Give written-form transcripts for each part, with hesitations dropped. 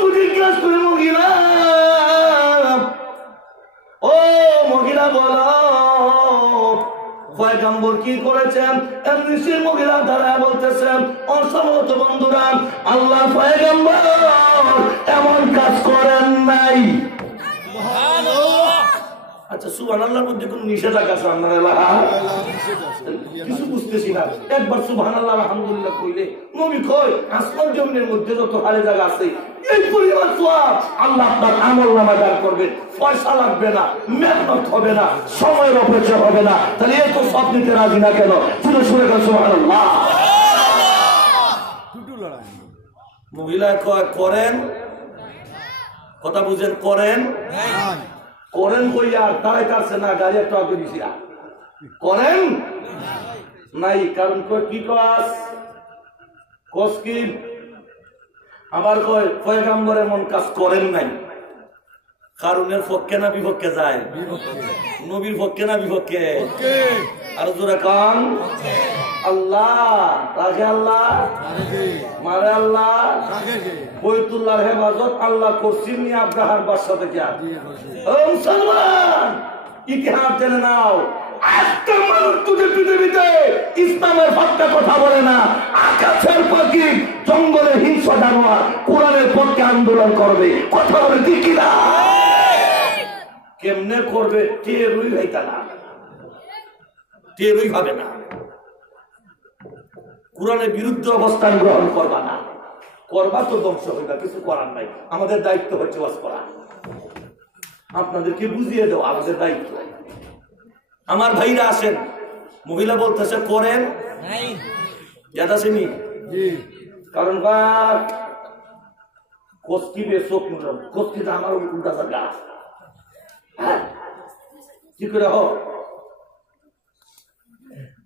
তো জিজ্ঞাসা করে মহিলা, ও মহিলা বলো পয়গম্বর কি করেছেন? এমনি সে মহিলা দ্বারা বলতেছেন, অসমত বন্ধুরা, আল্লাহ পয়গম্বর এমন কাজ করেন নাই। আচ্ছা, সুবহানাল্লাহর মধ্যে কোন নিষেধাজ্ঞা আছে? কিছু বুঝতেছি না। একবার সুবহানাল্লাহ আলহামদুলিল্লাহ কইলে নবী কয় আসমান জমিনের মধ্যে যত হারে জায়গা আছে এই পরিমাণ সওয়াব আল্লাহ আপনার আমলনামায় দান করবেন। পয়সা লাগবে না, মেহনত হবে না, সময়ের অপচয় হবে না। তাহলে এত সব নিতে রাজি না কেন? শুনে শুনে কেন সুবহানাল্লাহ। মহিলা কয় করেন, কথা বুঝেন, করেন করেন কইয়া দাঁড়াইতে আসছে না, গাড়ি একটা আগে দিছি করেন নাই। কারণ কি কাজ কস কি? আবার কয় পয়গম্বর এমন কাজ করেন নাই। কারণের পক্ষে না বিপক্ষে যায়? নবীর পক্ষে না বিপক্ষে? আর জোরে কান আল্লাহ রাখে, আল্লাহ মারে, আল্লাহ বৈতুল্লাহর হেফাজত আল্লাহ করছেন নি আব্রাহার বাদশা থেকে। ও মুসলমান, ইতিহাস জেনে নাও, একটা মানুষ তোদের পৃথিবীতে ইসলামের পক্ষে কথা বলে না। আকাশের পাখি, জঙ্গলে হিংস জানোয়ার কোরআনের পক্ষে আন্দোলন করবে, কথা বলে ঠিক কিনা? কেমনে করবে? টেরই হইতা না, টেরই হবে না। কোরআনের বিরুদ্ধে অবস্থান গ্রহণ করবা না, করবা তো ধ্বংস হইবা, কিছু করার নাই। আমাদের দায়িত্ব হচ্ছে ওয়াজ করা, আপনাদেরকে বুঝিয়ে দেওয়া আমাদের দায়িত্ব। আমার ভাইরা আসেন, মহিলা বলতেছে করেন আসেনি, কারণ কষ্টিবে চোখ কষ্টিটা আমার উল্টা জায়গা কি করে হোক।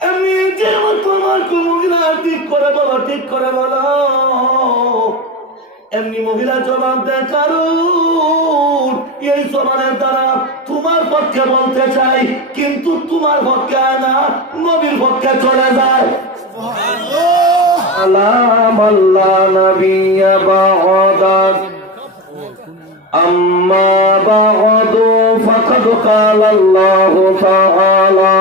এমনি তোমার মহিলা ঠিক করে বলো, ঠিক করে বলো। এমনি মহিলা জবাব দেয়, কারণ এই জবানের দ্বারা তোমার পক্ষে বলতে চাই, কিন্তু তোমার পক্ষে না, নবীর পক্ষে চলে যায়। আম্মা বা'দু ফাকাদ ক্বালা আল্লাহু তাআলা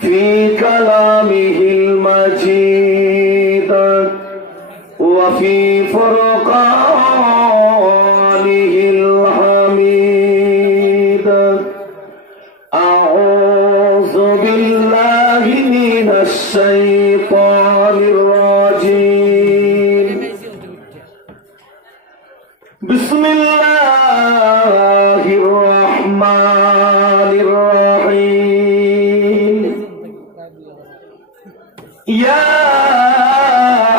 ফি কালামিহিল মাজিদ ওয়া ফি ফুরকানিহিল হামিদ। আউযু বিল্লাহি মিনাশ শাইতানির রাজিম। বিসমিল্লাহির রহমানির রহিম। ইয়া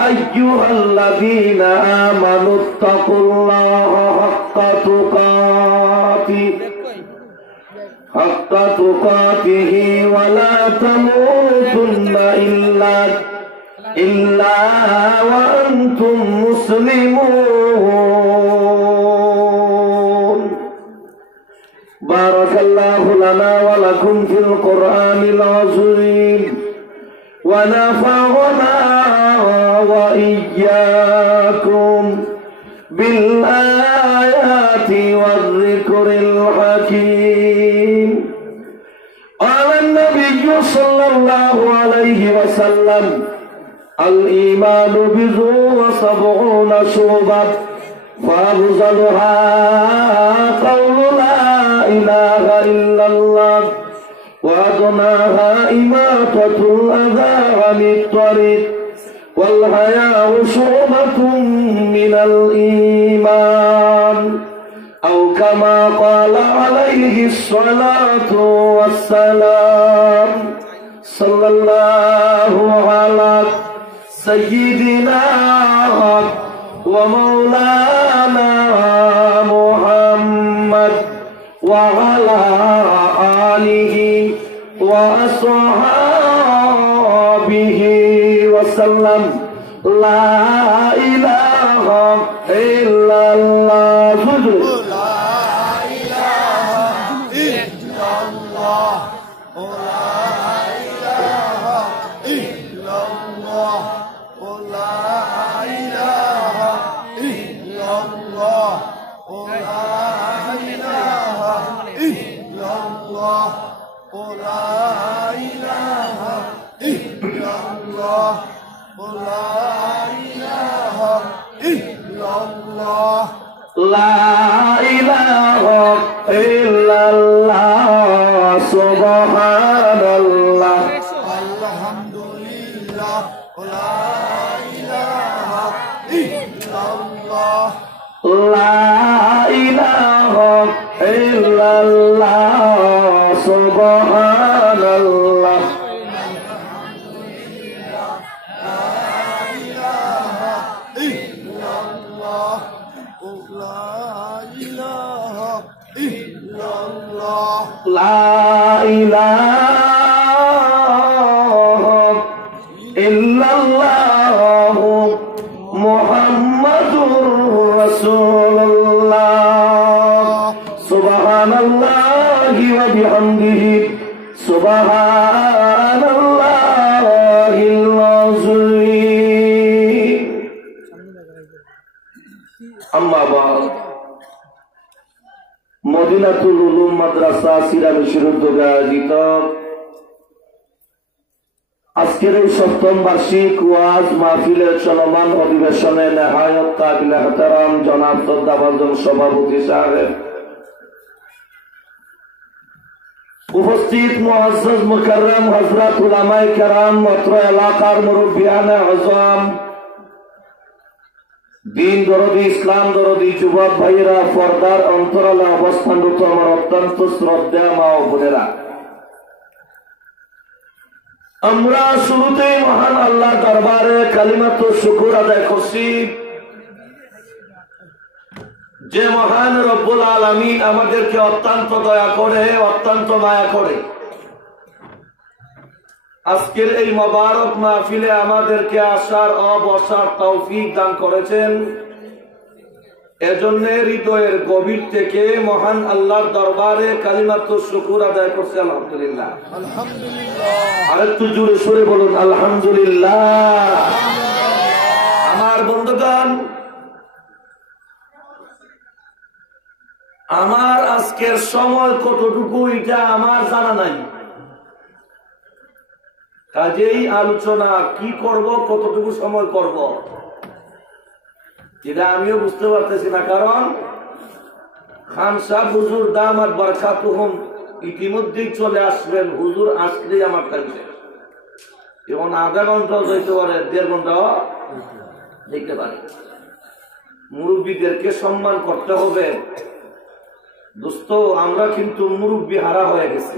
আইয়ুহাল্লাযীনা আমানুত্তাকুল্লাহা হাক্কা তুকাতিহি ওয়া লা তামুতুন্না ইল্লা ওয়া আনতুম মুসলিমুন। বারাকাল্লাহু লানা ওয়া লাকুম ফিল কুরআনিল আযীম ওয়া নাফা'না ওয়া ইয়্যাকুম বিল আয়াতি ওয়াজ যিকরিল হাকীম। قال النبي صلى الله عليه وسلم الإيمان بضع وسبعون شعبة فأفضلها قول لا إله إلا الله وأدناها إماطة الأذى عن الطريق والحياء شعبة من الإيمان أو كما قال عليه الصلاة والسلام. صلى الله على سيدنا ومولانا محمد وعلى آله وأصحابه وسلم. لا إله إلا الله. لا লা ইলাহা ইল্লাল্লাহ সুবহানাল্লাহ আলহামদুলিল্লাহ লা ইলাহা ইল্লাল্লাহ লা ইলাহা ইল্লাল্লাহ সুবহানাল্লাহ লা ইলাহা ইল্লাল্লাহ মুহাম্মাদুর রাসূলুল্লাহ সুবহানাল্লাহি ওয়া বিহামদিহি সুবহানাল্লাহিল আযীম আম্মা বা'দ মদিনাতুল উলুম মাদ্রাসা সিরামিশির উদ্যোগে আয়োজিত আজকের এই ৭ম বার্ষিক ওয়াজ মাহফিলের চলমান অধিবেশনে নেহায়ত কাবিল এহতেরাম জনাব শ্রদ্ধাভাজন সভাপতি সাহেব, উপস্থিত মুআজ্জাজ মুকাররম হযরত উলামায়ে কেরাম, অত্র এলাকার মুরব্বিয়ানে আযম, দিন দরদি ইসলাম দরদি যুবক ভাইয়েরা, পর্দার অন্তরালে অবস্থানরত আমার অত্যন্ত শ্রদ্ধেয় মা ও বোনেরা, আমরা শুরুতেই মহান আল্লাহ দরবারে কালিমাতু শুকর আদায় করছি যে মহান রব্বুল আলামিন আমাদেরকে অত্যন্ত দয়া করে, অত্যন্ত মায়া করে আজকের এই মোবারক মাহফিলে আমাদেরকে আসার ও বসার তৌফিক দান করেছেন। এজন্য হৃদয়ের গভীর থেকে মহান আল্লাহর দরবারে কালিমাতু শুকর আদায় করছি আলহামদুলিল্লাহ। আরেকটু জোরে সুরে বলুন আলহামদুলিল্লাহ। আমার বন্ধুগণ, আমার আজকের সময় কতটুকু এটা আমার জানা নাই, কাজেই আলোচনা কি করব, কতটুকু সময় করব এটা আমিও বুঝতে পারতেছি না। কারণ খান সাহেব হুজুর দামাত বারাকাতুহুম ইতিমধ্যেই চলে আসবেন। হুজুর আসলেই আমার থাকবে, এবং আধা ঘন্টাও যেতে পারে, 1.5 ঘন্টাও দেখতে পারে। মুরব্বীদেরকে সম্মান করতে হবে দোস্ত। আমরা কিন্তু মুরব্বী হারা হয়ে গেছে।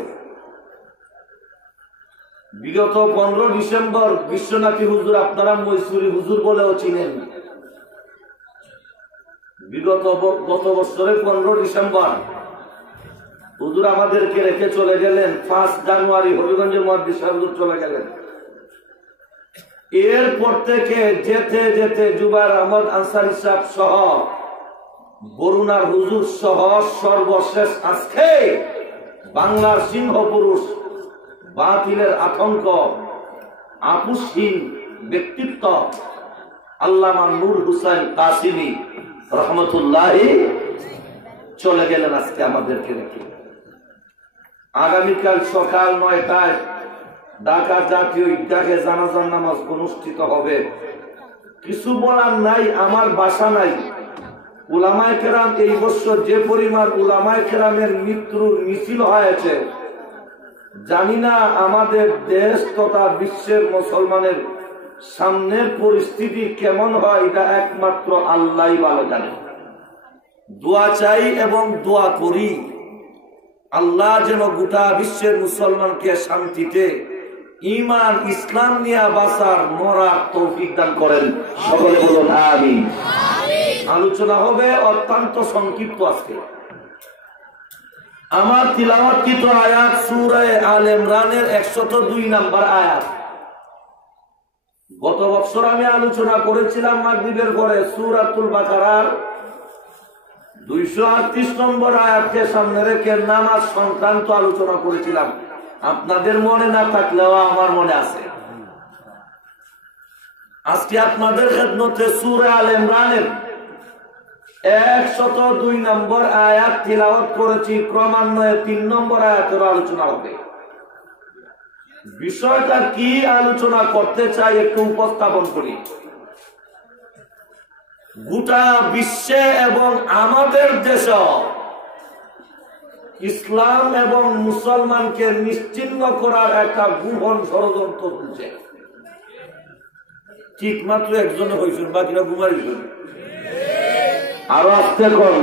বিগত 15 ডিসেম্বর বিশ্বনাথী হুজুর, আপনারা মৈসুরি হুজুর বলেও চিনেন, গত বছরের 15 ডিসেম্বর হুজুর আমাদেরকে রেখে চলে গেলেন। 5 জানুয়ারি হবিগঞ্জের মুহাদ্দিস হুজুর চলে গেলেন। এরপর থেকে যেতে যেতে জুবায়ের আহমদ আনসারী সাহেব সহ, বরুণার হুজুর সহ সর্বশেষ আজকে বাংলার সিংহ পুরুষ, বাতিলের আতঙ্ক, আপুসহীন ব্যক্তিত্ব আল্লামা নূর হুসাইন কাসিমি রহমতুল্লাহি চলে গেলেন আজকে আমাদেরকে রেখে। আগামীকাল সকাল 9টায় ঢাকা জাতীয় ঈদগাহে জানাজার নামাজ অনুষ্ঠিত হবে। কিছু বলার নাই, আমার বাসা নাই। উলামায়ে কেরাম এই বছর যে পরিমাণ উলামায়ে কেরামের মৃত্যুর মিছিল হয়েছে, জানি না আমাদের দেশ তথা বিশ্বের মুসলমানের সামনের পরিস্থিতি কেমন হয়, এটা একমাত্র আল্লাহই ভালো জানে। দোয়া চাই এবং দোয়া করি আল্লাহ যেন গোটা বিশ্বের মুসলমানকে শান্তিতে ঈমান ইসলাম নিয়ে বাঁচার মরার তৌফিক দান করেন। সকলে বলুন আমিন। আলোচনা হবে অত্যন্ত সংক্ষিপ্ত আজকে। আমার তিলাওয়াতকৃত আয়াত সূরা আলে ইমরানের 102 নম্বর আয়াত। গত বছর আমি আলোচনা করেছিলাম মাগরিবের পরে সূরাতুল বাকারার 238 নম্বর আয়াতকে সামনে রেখে নামাজ সংক্রান্ত আলোচনা করেছিলাম। আপনাদের মনে না থাকলেও আমার মনে আছে। আজকে আপনাদের খেদমতে সূরা আলে ইমরানের 102 নম্বর আয়াত তিলাওয়াত করেছি। ক্রমান্বয়ে 3 নম্বর আয়াতের আলোচনা হবে। বিষয়টা কি আলোচনা করতে চাই একটু উপস্থাপন করি। গোটা বিশ্বে এবং আমাদের দেশে ইসলাম এবং মুসলমানকে নিশ্চিহ্ন করার একটা গোপন ষড়যন্ত্র চলছে। ঠিক মাত্র একজনে হয়েছেন, বাকিরা ঘুমাই আরো আসতে কম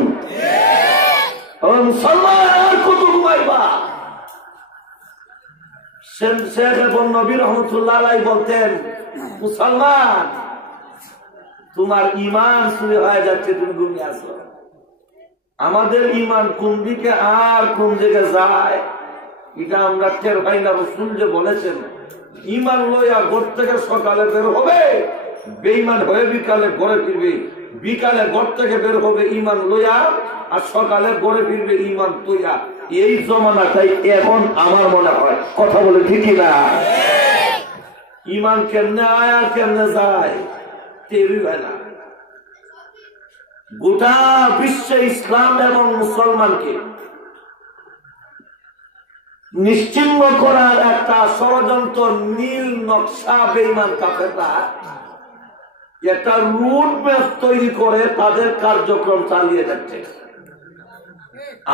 মুসলমান আর কত ঘুমাইবা। শেখ এবং নবী রহমতুল্লাহ আলাইহি বলতেন, মুসলমান তোমার ঈমান চুরি হয়ে যাচ্ছে, তুমি ঘুমিয়ে আসো। আমাদের ঈমান কোন দিকে আর কোন দিকে যায় এটা আমরা টের পাই না। রাসূল যে বলেছেন, ঈমান লইয়া ঘর থেকে সকালে বের হবে, বেঈমান হয়ে বিকালে ঘরে ফিরবে। বিকালে ঘর থেকে বের হবে ঈমান লইয়া, আর সকালে ঘরে ফিরবে ঈমান তৈয়া। এই জমানাটাই এখন আমার মনে হয়। কথা বলে ঠিকই না? ঈমান কেমনে আয় আর কেমনে যায় টেরই হয় না। গোটা বিশ্বে ইসলাম এবং মুসলমানকে নিশ্চিহ্ন করার একটা ষড়যন্ত্র, নীল নকশা বেঈমান কাফেররা একটা রুট ম্যাপ তৈরি করে তাদের কার্যক্রম চালিয়ে যাচ্ছে।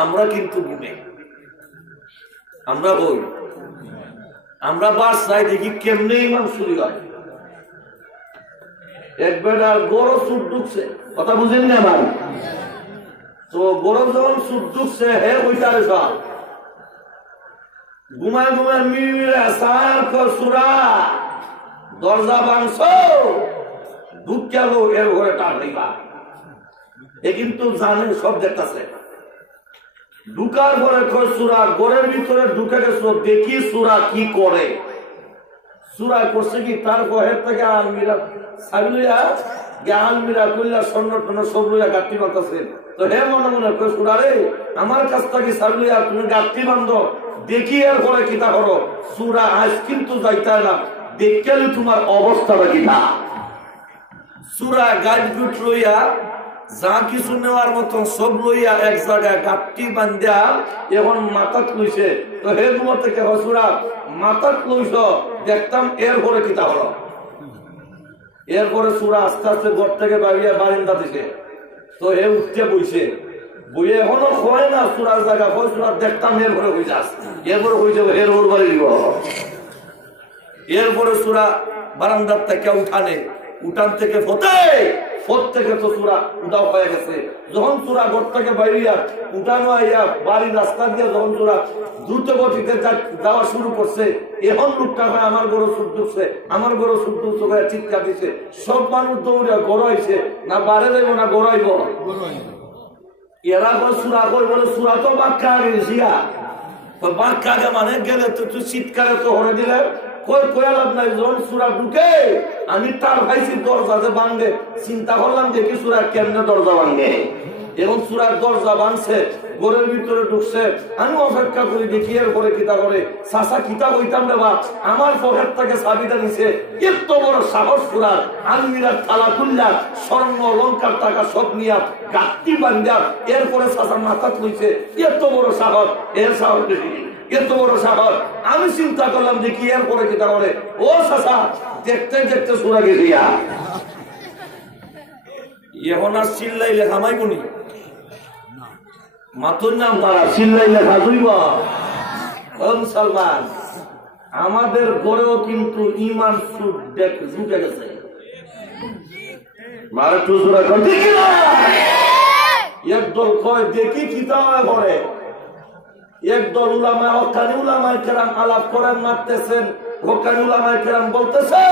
আমরা কিন্তু ঘুমে, আমরা বই, আমরা বাসায় দেখি কেমনে ইমাম চুরি হয়। এক বেটার গরু সুট ঢুকছে, কথা বুঝেন না আমার? তো গরু যখন সুট ঢুকছে, হে ওইটারে সব ঘুমায় ঘুমায় মিলে সুরা দরজা বাংশ ঢুক গেল এর ঘরে টাকা। এ কিন্তু জানেন সব দেখতেছে। ঢুকার পরে সুরা ঘরের ভিতরে ঢুকে গেছো, দেখি সুরা কি করে। সুরা করছে কি, তার বহের থেকে আলমিরা সাইলুয়া আলমিরা কইলা স্বর্ণ টর্ণ সব লইয়া গাঁটটি বাঁধতেছে। তো হে মনে মনে করে সুরা রে, আমার কাছ থেকে সাইলুয়া তুমি গাঁটটি বাঁধো, দেখি এর পরে কিতা করো। সুরা আজ কিন্তু যাইতে না, দেখতে তোমার অবস্থাটা কিনা। সুরা গাছ গুট লইয়া যা কিছু নেওয়ার মতন সব লইয়া এক জায়গায় গাঁটটি বান্ধা এখন মাথাত লইছে। তো হে তোমার থেকে হসুরা মাথাত লইছ, দেখতাম এর পরে কিতা হলো। এরপরে সুরা আস্তে আস্তে ঘর থেকে বাড়িয়া বারিন্দা দিছে। তো হে উঠতে বইছে, বইয়ে এখনো হয় না সুরার জায়গা, হয় সুরা দেখতাম এর পরে হয়ে যাস, এরপরে হয়ে যাবো এর ওর বাড়ি দিব। এরপরে সুরা বারান্দার থেকে উঠানে, উঠান থেকে ফত থেকে তো সুরা উঠাও হয়ে গেছে। যখন সুরা ঘর থেকে বাইরিয়া উঠানো আইয়া বাড়ির রাস্তা দিয়ে যখন সুরা দ্রুত গতিতে যাওয়া শুরু করছে, এখন লোকটা হয় আমার গরু সুদ ঢুকছে, আমার গরু সুদ ঢুকছে চিৎকার দিচ্ছে। সব মানুষ দৌড়ে গড়াইছে, না বাড়ে যাইব না গড়াইব। এরা সুরা কই বলে সুরা তো বাক্কা আগে গেছিয়া, তো বাক্কা আগে মানে গেলে তো তুই চিৎকারে তো হরে দিলে আমি তার ভাইছি দরজা যে ভাঙে, চিন্তা করলাম দেখি সুরা কেমনে দরজা ভাঙে। এবং সুরার দরজা ভাঙছে, ঘরের ভিতরে ঢুকছে। আমি অপেক্ষা করি দেখি এর পরে কিতা করে। চাষা কিতা হইতাম রে বা, আমার পকেট থেকে চাবিটা নিছে। এত বড় সাহস সুরার আলমিরার তালা খুললা স্বর্ণ অলংকার টাকা সব নিয়া গাঁটটি বান্ধা এরপরে চাষা মাথা লইছে। এত বড় সাহস, এর সাহস বেশি, এত বড় সাহস। আমি চিন্তা করলাম যে কি এরপরে কিতা করে। ও চাষা দেখতে দেখতে সুরা গেছি। এখন আর চিল্লাই লেখা মাই কোনি মাতুর নাম তারা চিল্লাই লেখা দুইব। মুসলমান আমাদের গড়েও কিন্তু ইমান ঢুকে গেছে। একদল কয় দেখি কিতা করে, একদল উলামা হকানি উলামায়ে কেরাম আলাপ করেন, মারতেছেন। হকানি উলামায়ে কেরাম বলতেছে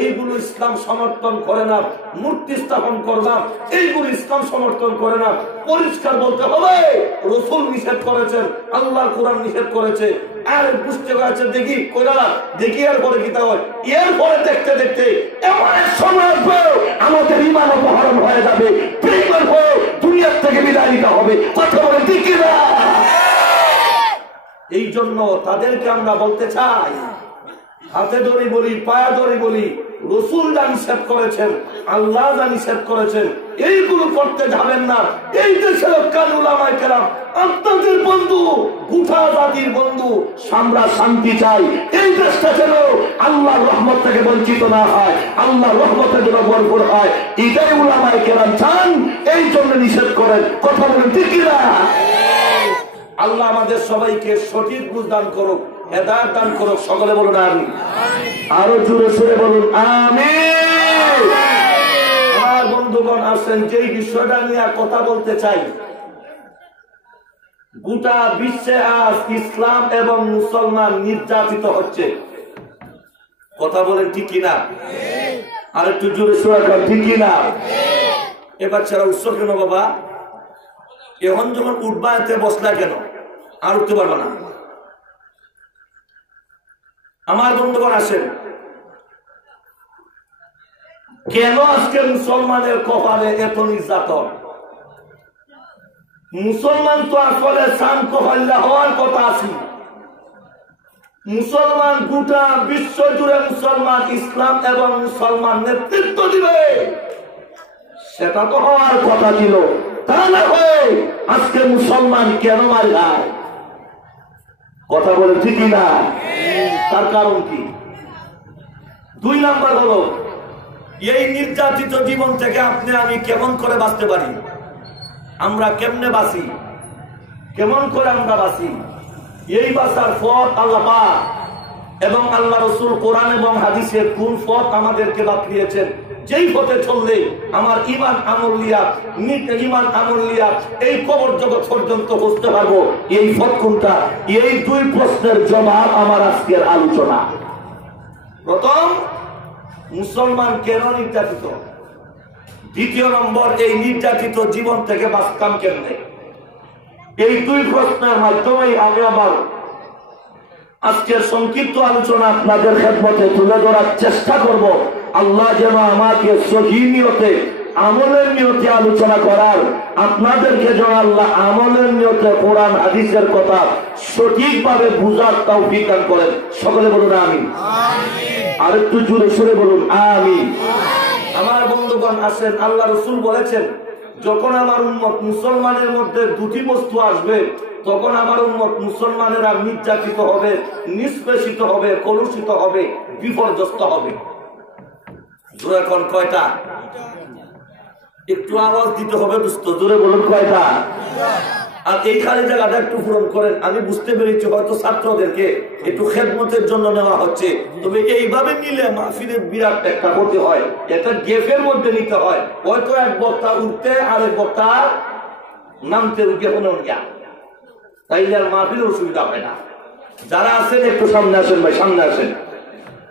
এইগুলো ইসলাম সমর্থন করে না, মূর্তি স্থাপন করবা এইগুলো ইসলাম সমর্থন করে না। পরিষ্কার বলতে হবে, রাসূল নিষেধ করেছেন, আল্লাহর কোরআন নিষেধ করেছে। আর বুঝতে পারছে দেখি কইরা দেখি এরপরে কিতা হয়। এরপরে দেখতে দেখতে এমন এক সময় আসবে আমাদের ঈমান অপহরণ হয়ে যাবে, বেঈমান হয়ে দুনিয়া থেকে বিদায় নিতে হবে। কথা বলে ঠিক না? এই জন্য তাদেরকে আমরা বলতে চাই, হাতে ধরে বলি, পায়ে ধরে বলি, রসুল যা নিষেধ করেছেন, আল্লাহ যা নিষেধ করেছেন, এইগুলো করতে যাবেন না। এই দেশের উলামায়ে কেরাম আপনাদের বন্ধু, গোটা জাতির বন্ধু। আমরা শান্তি চাই, এই দেশটা যেন আল্লাহর রহমত থেকে বঞ্চিত না হয়, আল্লাহর রহমতের যেন ভরপুর হয়, এটাই উলামায়ে কেরাম চান, এই জন্য নিষেধ করেন। কথা বলেন ঠিক কিনা? আল্লাহ আমাদের সবাইকে সঠিক বুঝ দান করুক, হেদায়েত দান করুক। সকলে বলুন আমিন। আরো জোরে সোরে বলুন আমিন। আমার বন্ধুগণ আসেন, যেই বিষয়টা নিয়ে কথা বলতে চাই, গোটা বিশ্বে আজ ইসলাম এবং মুসলমান নির্যাতিত হচ্ছে। কথা বলেন ঠিক কিনা? আর একটু জোরে সোরে বলেন ঠিক কিনা? এবার ছাড়া উৎসব কেন বাবা? এখন যখন উঠবা এতে বসলা কেন? আর উঠতে পারবে না। আমার বন্ধুগণ আসেন, কেন আজকে মুসলমানের কপালে এত নির্যাতন? মুসলমান তো আসলে সান কপাল্লা হওয়ার কথা আছে। মুসলমান গোটা বিশ্ব জুড়ে মুসলমান ইসলাম এবং মুসলমান নেতৃত্ব দিবে, সেটা তো হওয়ার কথা ছিল। তা না হয়ে আজকে মুসলমান কেন মার খায়? কথা বলে ঠিকই না? তার কারণ কি? 2 নাম্বার হলো, এই নির্যাতিত জীবন থেকে আপনি আমি কেমন করে বাঁচতে পারি? আমরা কেমনে বাঁচি? কেমন করে আমরা বাঁচি? এই বাঁচার পথ আল্লাহ পাক এবং আল্লাহ রাসূল কোরআন এবং হাদিসে কোন পথ আমাদেরকে বাতলিয়েছেন, যেই পথে চললে আমার ঈমান আমল লিয়া এই কবর জগৎ পর্যন্ত পৌঁছতে পারবো, এই পথ কোনটা? এই 2 প্রশ্নের জবাব আমার আজকের আলোচনা। প্রথম, মুসলমান কেন নির্যাতিত? 2 নম্বর, এই নির্যাতিত জীবন থেকে বাঁচতাম কেমনে? এই 2 প্রশ্নের মাধ্যমেই আমি আমার আজকের সংক্ষিপ্ত আলোচনা আপনাদের খেদমতে তুলে ধরার চেষ্টা করব। আল্লাহ যেন আমাকে সহি নিয়তে, আমলের নিয়তে আলোচনা করার, আপনাদেরকে যেন আল্লাহ আমলের নিয়তে কোরআন হাদিসের কথা সঠিকভাবে বুঝার তৌফিক দান করেন। সকলে বলুন আমিন। আর একটু জোরে সোরে বলুন আমিন। আমার বন্ধুগণ আসেন, আল্লাহ রাসূল বলেছেন, যখন আমার উম্মত মুসলমানের মধ্যে 2টি বস্তু আসবে, তখন আমার উম্মত মুসলমানেরা নির্যাতিত হবে, নিষ্পেষিত হবে, কলুষিত হবে, বিপর্যস্ত হবে। জোরে কোন কয়টা? একটু আওয়াজ দিতে হবে দোস্ত, জোরে বলুন কয়টা? আর এই খালি জায়গাটা একটু পূরণ করেন। আমি বুঝতে পেরেছি হয়তো ছাত্রদেরকে একটু খেদমতের জন্য নেওয়া হচ্ছে, তবে এইভাবে নিলে মাহফিলের বিরাট একটা করতে হয়, এটা গেফের মধ্যে নিতে হয়। হয়তো এক বক্তা উঠতে আর এক বক্তা নামতে উঠে কোনো তাইলে আর মাহফিলের অসুবিধা হয় না। যারা আছেন একটু সামনে আসেন ভাই, সামনে আসেন,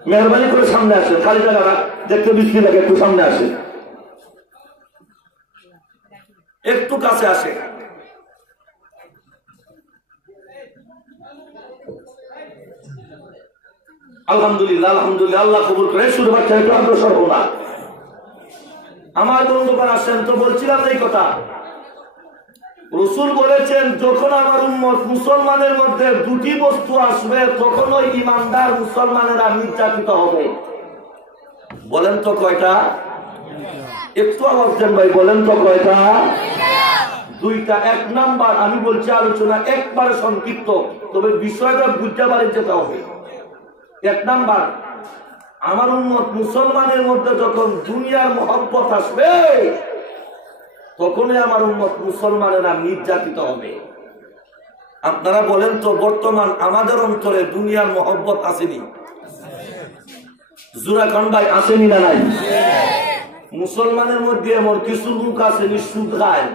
মেহরবানি করে সামনে আসেন। খালি জায়গাটা দেখতে বৃষ্টি লাগে, একটু সামনে আসেন, একটু কাছে আসে। আলহামদুলিল্লাহ, আলহামদুলিল্লাহ, আল্লাহ কবুল করে। শুরু বাচ্চা একটু অগ্রসর হো না। আমার বন্ধুগণ আসেন, তো বলছিলাম এই কথা, রাসূল বলেছেন, যখন আমার উম্মত মুসলমানের মধ্যে 2টি বস্তু আসবে, তখন ওই ঈমানদার মুসলমানেরা নির্যাতিত হবে। বলেন তো কয়টা? একটু আওয়াজ দেন ভাই, বলেন তো কয়টা? 2টা। 1 নাম্বার, আমি বলছি আলোচনা একবারে সংক্ষিপ্ত, তবে বিষয়টা বুঝতে পারে যেতে হবে। 1 নাম্বার, আমার উম্মত মুসলমানের মধ্যে যখন দুনিয়ার মহব্বত আসবে, তখনই আমার উম্মত মুসলমানেরা নির্যাতিত হবে। আপনারা বলেন তো, বর্তমান আমাদের অন্তরে দুনিয়ার মহব্বত আসেনি? জোরে কোন ভাই, আসেনি না নাই? মুসলমানের মধ্যে এমন কিছু লোক আসেনি সুদ খায়,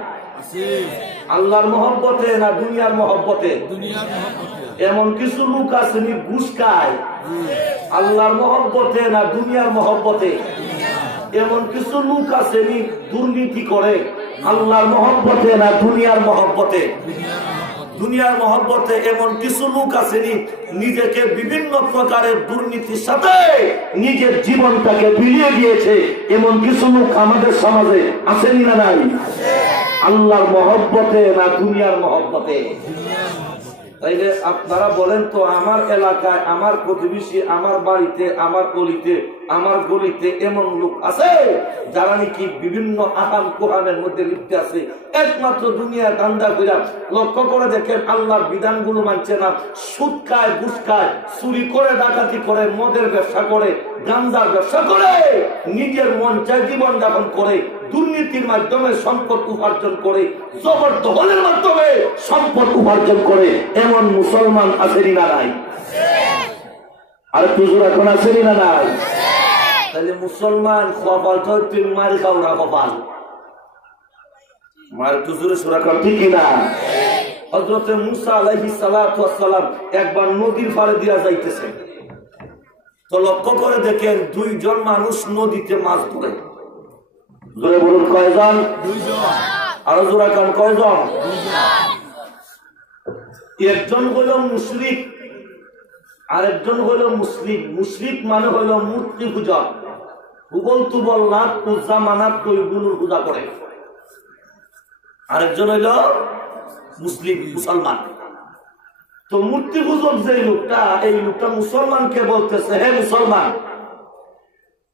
আল্লাহর মহব্বতে না দুনিয়ার মহব্বতে? এমন কিছু লোক আসেনি ঘুষ খায়, আল্লাহর মহব্বতে না দুনিয়ার মহব্বতে? এমন কিছু লোক আসেনি দুর্নীতি করে, আল্লাহর মহব্বতে না দুনিয়ার মহব্বতে? দুনিয়ার মহব্বতে। এমন কিছু লোক আসেনি নিজেকে বিভিন্ন প্রকারের দুর্নীতির সাথে নিজের জীবনটাকে বিলিয়ে দিয়েছে, এমন কিছু লোক আমাদের সমাজে আসেনি না নাই? আল্লাহর মহব্বতে না দুনিয়ার মহব্বতে? তাইলে আপনারা বলেন তো, আমার এলাকায়, আমার প্রতিবেশী, আমার বাড়িতে, আমার গলিতে, আমার গলিতে এমন লোক আছে যারা নাকি বিভিন্ন আহাম কোরআনের মধ্যে লিপ্ত আছে, একমাত্র দুনিয়া দান্দা কইরা লক্ষ্য করে দেখেন আল্লাহর বিধানগুলো মানছে না, সুদ খায়, ঘুষ খায়, চুরি করে, ডাকাতি করে, মদের ব্যবসা করে, গাঁজার ব্যবসা করে, নিজের মন চায় জীবন যাপন করে, দুর্নীতির মাধ্যমে সম্পদ উপার্জন করে, জবরদখলের মাধ্যমে সম্পদ উপার্জন করে, এমন মুসলমান আছেনি না নাই? আর তুজুর এখন আছেনি না নাই? তাহলে মুসলমান কপাল তো তুই মারি খাও না, কপাল মার তুজুরে সুরা কর, ঠিক না? হযরতে মুসা আলাইহিস সালাতু ওয়াস সালাম একবার নদীর পাড়ে দিয়া যাইতেছে, তো লক্ষ্য করে দেখেন দুইজন মানুষ নদীতে মাছ ধরে। জোরে বলুন কয়জন? আরো জোরে কান, কয়জন? একজন হলো মুশরিক, আরেকজন হলো মুসলিম। মুশরিক মানে হলো মূর্তি পূজা, হুবল তুবল নাথ পূজা মানাত কইগুলোর পূজা করে। আরেকজন হইল মুসলিম, মুসলমান। তো মূর্তি পূজক যে লোকটা, এই লোকটা মুসলমানকে বলতেছে, হে মুসলমান,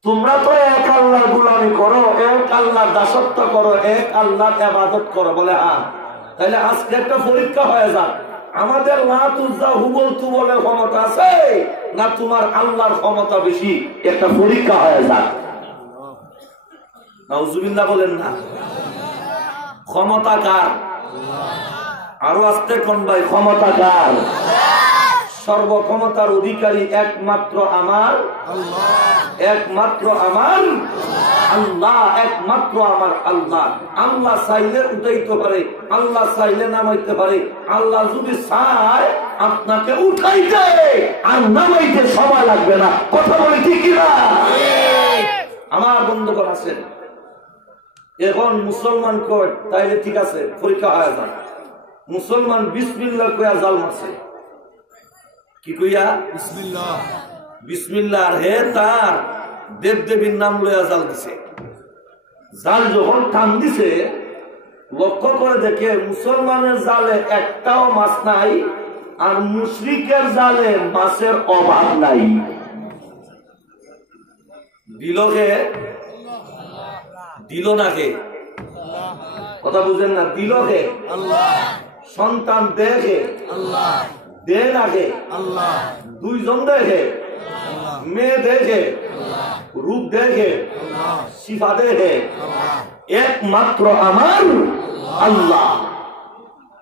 তোমরা তো এক আল্লাহর গোলামি করো, এক আল্লাহর দাসত্ব করো, এক আল্লাহর ইবাদত করো। বলে হ্যাঁ। তাহলে আজকে একটা পরীক্ষা হয়ে যাক, আমাদের লাত উজ্জা হুবল তুবলের ক্ষমতা আছে না তোমার আল্লাহর ক্ষমতা বেশি? একটা পরীক্ষা হয়ে যাক। নাউজুবিল্লাহ বলেন না? ক্ষমতা কার? আরো আসতে কোন ভাই, ক্ষমতা কার? সর্বক্ষমতার অধিকারী একমাত্র আমার আল্লাহ, একমাত্র আমার আল্লাহ, একমাত্র আমার আল্লাহ। আল্লাহ চাইলে উঠাইতে পারে, আল্লাহ চাইলে নামাইতে পারে। আল্লাহ যদি চায় আপনাকে উঠাইতে আর নামাইতে সময় লাগবে না। কথা বলে ঠিক না? আমার বন্ধুগণ আছেন, এখন মুসলমান কয় তাইলে ঠিক আছে, পরীক্ষা হয়ে যায়। মুসলমান বিসমিল্লাহ কইয়া জাল মারছে। কি কইয়া? বিসমিল্লাহ। বিসমিল্লাহ। আর হে তার দেব দেবীর নাম লইয়া জাল দিছে। জাল যখন টান দিছে, লক্ষ্য করে দেখে মুসলমানের জালে একটাও মাছ নাই, আর মুশরিকের জালে মাছের অভাব নাই। দিল কে? দিল না কে? কথা বুঝেন না? দিল কে? আল্লাহ। সন্তান দেখে আল্লাহ, দেন আগে আল্লাহ, দুইজন দেখে, মেয়ে দেখে, রূপ দেখে, শিফা দেখে, একমাত্র আমার আল্লাহ,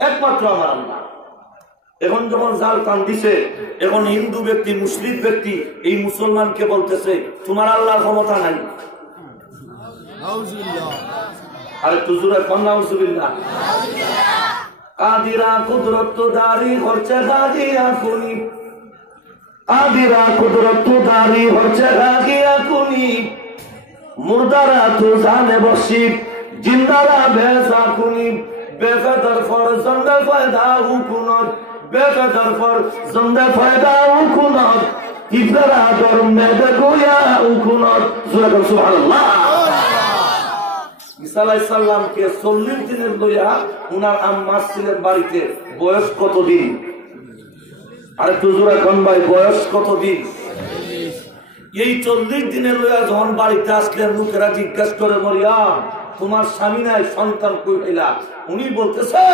একমাত্র আমার আল্লাহ। এখন যখন জাল টান দিছে, এখন হিন্দু ব্যক্তি, মুসলিম ব্যক্তি এই মুসলমানকে বলতেছে তোমার আল্লাহর ক্ষমতা নাই। আরে তুজুরে কোন নাউজুবিল্লাহ। কাদিরা কুদরত দারি হচ্ছে গাগিয়া কুনি, কাদিরা কুদরত দারি হচ্ছে গাগিয়া কুনি, মুর্দারা তু জানে বসি, জিন্দারা বেজা কুনি, বেফেদার ফর জন্দে ফায়দা হুকুনত, বেফেদার ফর জন্দে ফায়দা হুকুনত, ইফরা দর মেদে গোয়া হুকুনত। সুবহানাল্লাহ। ঈসা আলাইহিস সালামকে 40 দিনের লইয়া উনার আম্মা ছিলেন বাড়িতে। বয়স কতদিন? আরে তুজুরা কোন ভাই, বয়স কতদিন? এই 40 দিনে লইয়া যখন বাড়িতে আসলেন, লোকেরা জিজ্ঞাসা করে মরিয়ম তোমার স্বামী নাই, সন্তান কই পাইলা? উনি বলতেছে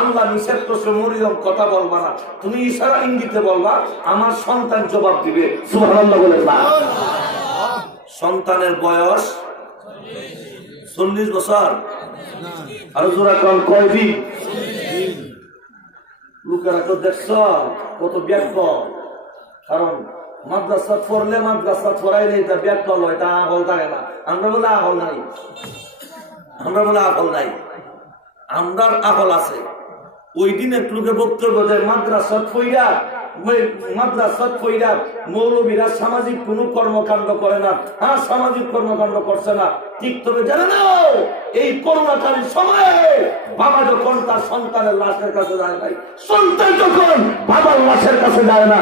আল্লাহ নিষেধ করছে মরিয়ম কথা বলবা না, তুমি ইশারা ইঙ্গিতে বলবা, আমার সন্তান জবাব দিবে। সুবহানাল্লাহ বলে না? সন্তানের বয়স 40 বছর। আর জোড়া কম কয় দিন? লোকেরা তো দেখছ কত ব্যাখ্য, কারণ মাদ্রাসা পড়লে, মাদ্রাসা পড়াইলে এটা ব্যাখ্যা হলো, এটা আগল থাকে না। আমরা বলে আগল নাই, আমরা বলে আকল নাই, আমরার আকল আছে। ওই দিন একটু বক্তব্য দেয় মাদ্রাসা পইরা, মাদ্রাসা পইরা মৌলবীরা সামাজিক কোন কর্মকাণ্ড করে না। হ্যাঁ, সামাজিক কর্মকাণ্ড করছে না ঠিক, তবে জানে না এই করোনাকালীন সময়ে বাবা যখন তার সন্তানের লাশের কাছে যায় নাই, সন্তান যখন বাবার লাশের কাছে যায় না,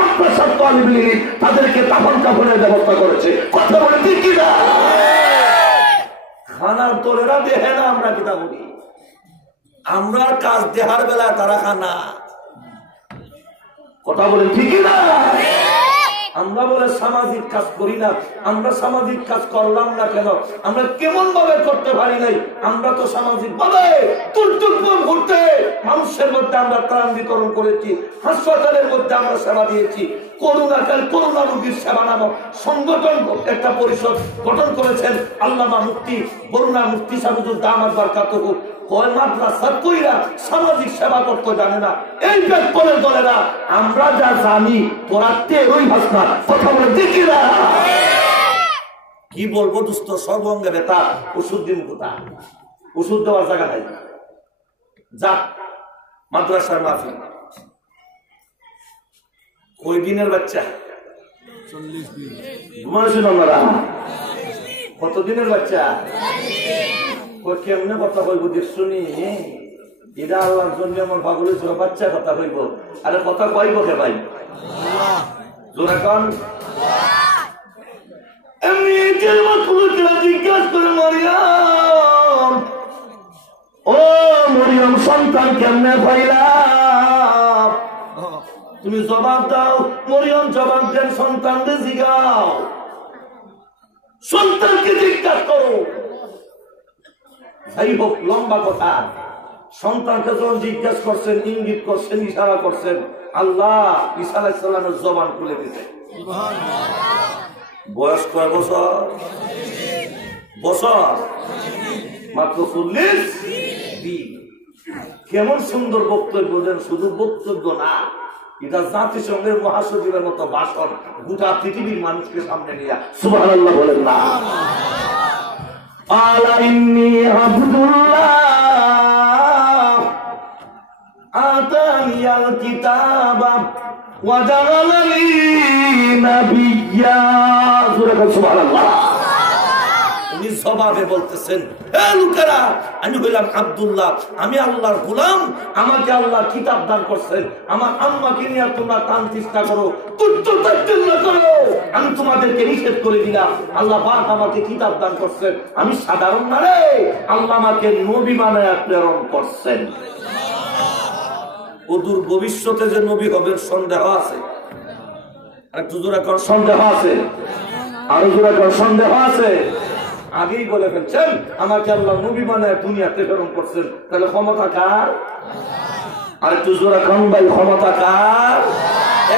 মাদ্রাসার তালিব ইলম তাদেরকে কাফন কাফনের ব্যবস্থা করেছে। কথা বলে ঠিক কিনা? খানার তোলেরা দেখে না আমরা কিতা বলি, আমরার কাজ দেহার বেলা তারা খানা। কথা বলেন ঠিকই না? আমরা বলে সামাজিক কাজ করি না, আমরা সামাজিক কাজ করলাম না কেন? আমরা কেমন ভাবে করতে পারি নাই? আমরা তো সামাজিক ভাবে ঘুরতে মানুষের মধ্যে আমরা ত্রাণ বিতরণ করেছি, হাসপাতালের মধ্যে আমরা সেবা দিয়েছি, করোনা রোগীর সেবা নামক সংগঠন একটা পরিষদ গঠন করেছেন আল্লামা মুফতি বরুণা মুফতি সাহেবুল দামাত বারকাতুহু। কয় মাদ্রাসা কইরা সামাজিক সেবা করতে জানে না এই পেট্রোলের দলেরা। আমরা যা জানি তোরাতে ওই ভাষা কথা বলে দেখি না। কি বলবো দুস্থ সর্বঙ্গে বেতা, ওষুধ দিন কোথা? ওষুধ দেওয়ার জায়গা নাই। যা মাদ্রাসার মাহফিল, কই দিনের বাচ্চা? 40 দিন। ঘুমাইছেন আপনারা? কত দিনের বাচ্চা? কেমনে কথা কইব শুনি? এটা আল্লাহর জন্য আমার পাগল হয়েছিল, বাচ্চা কথা কইব। আরে কথা কইব কে ভাই? জোরে কন। জিজ্ঞাসা করে মরিয়ম, ও মরিয়ম সন্তান কেমনে পাইলাম? তুমি জবাব দাও। মরিয়ম জবাব দেন, সন্তানকে জিগাও, সন্তানকে জিজ্ঞাসা করো। যাই হোক, লম্বা কথা। সন্তানকে যখন জিজ্ঞাসা করছেন, ইঙ্গিত করছেন, ইশারা করছেন, আল্লাহ ঈসা আলাইহিস সালামের জবান খুলে দিতে। বয়স কয় বছর? বছর মাত্র 40 দিন। কেমন সুন্দর বক্তব্য দেন! শুধু বক্তব্য না, এটা জাতিসংঘের মহাসচিবের মতো ভাষণ, গোটা পৃথিবীর মানুষকে সামনে নিয়ে। সুবহানাল্লাহ বলেন না? আলা ইন্নী আবদুল্লাহ আতানিয়াল কিতাবা ওয়া জাআলানি নাবিয়্যা। সুবহানাল্লাহ। উনি জবাবে বলতেছেন, হে লোকেরা, আমি হইলাম আব্দুল্লাহ, আমি আল্লাহর গোলাম, আমাকে আল্লাহ কিতাব দান করছেন। আমার আম্মাকে নিয়ে তোমরা টান চেষ্টা করো, করো, আমি তোমাদেরকে নিষেধ করে দিলাম। আল্লাহ পাক আমাকে কিতাব দান করছেন, আমি সাধারণ না রে, আল্লাহ আমাকে নবী বানায় প্রেরণ করছেন। অদূর ভবিষ্যতে যে নবী হবেন সন্দেহ আছে? একটু জোরে কর, সন্দেহ আছে? আরো জোরে কর, সন্দেহ আছে? আগেই বলে ফেলছেন আমাকে আল্লাহ নবী বানায় দুনিয়াতে প্রেরণ করছেন। তাহলে ক্ষমতা কার? আর একটু জোরে কর ভাই, ক্ষমতা কার?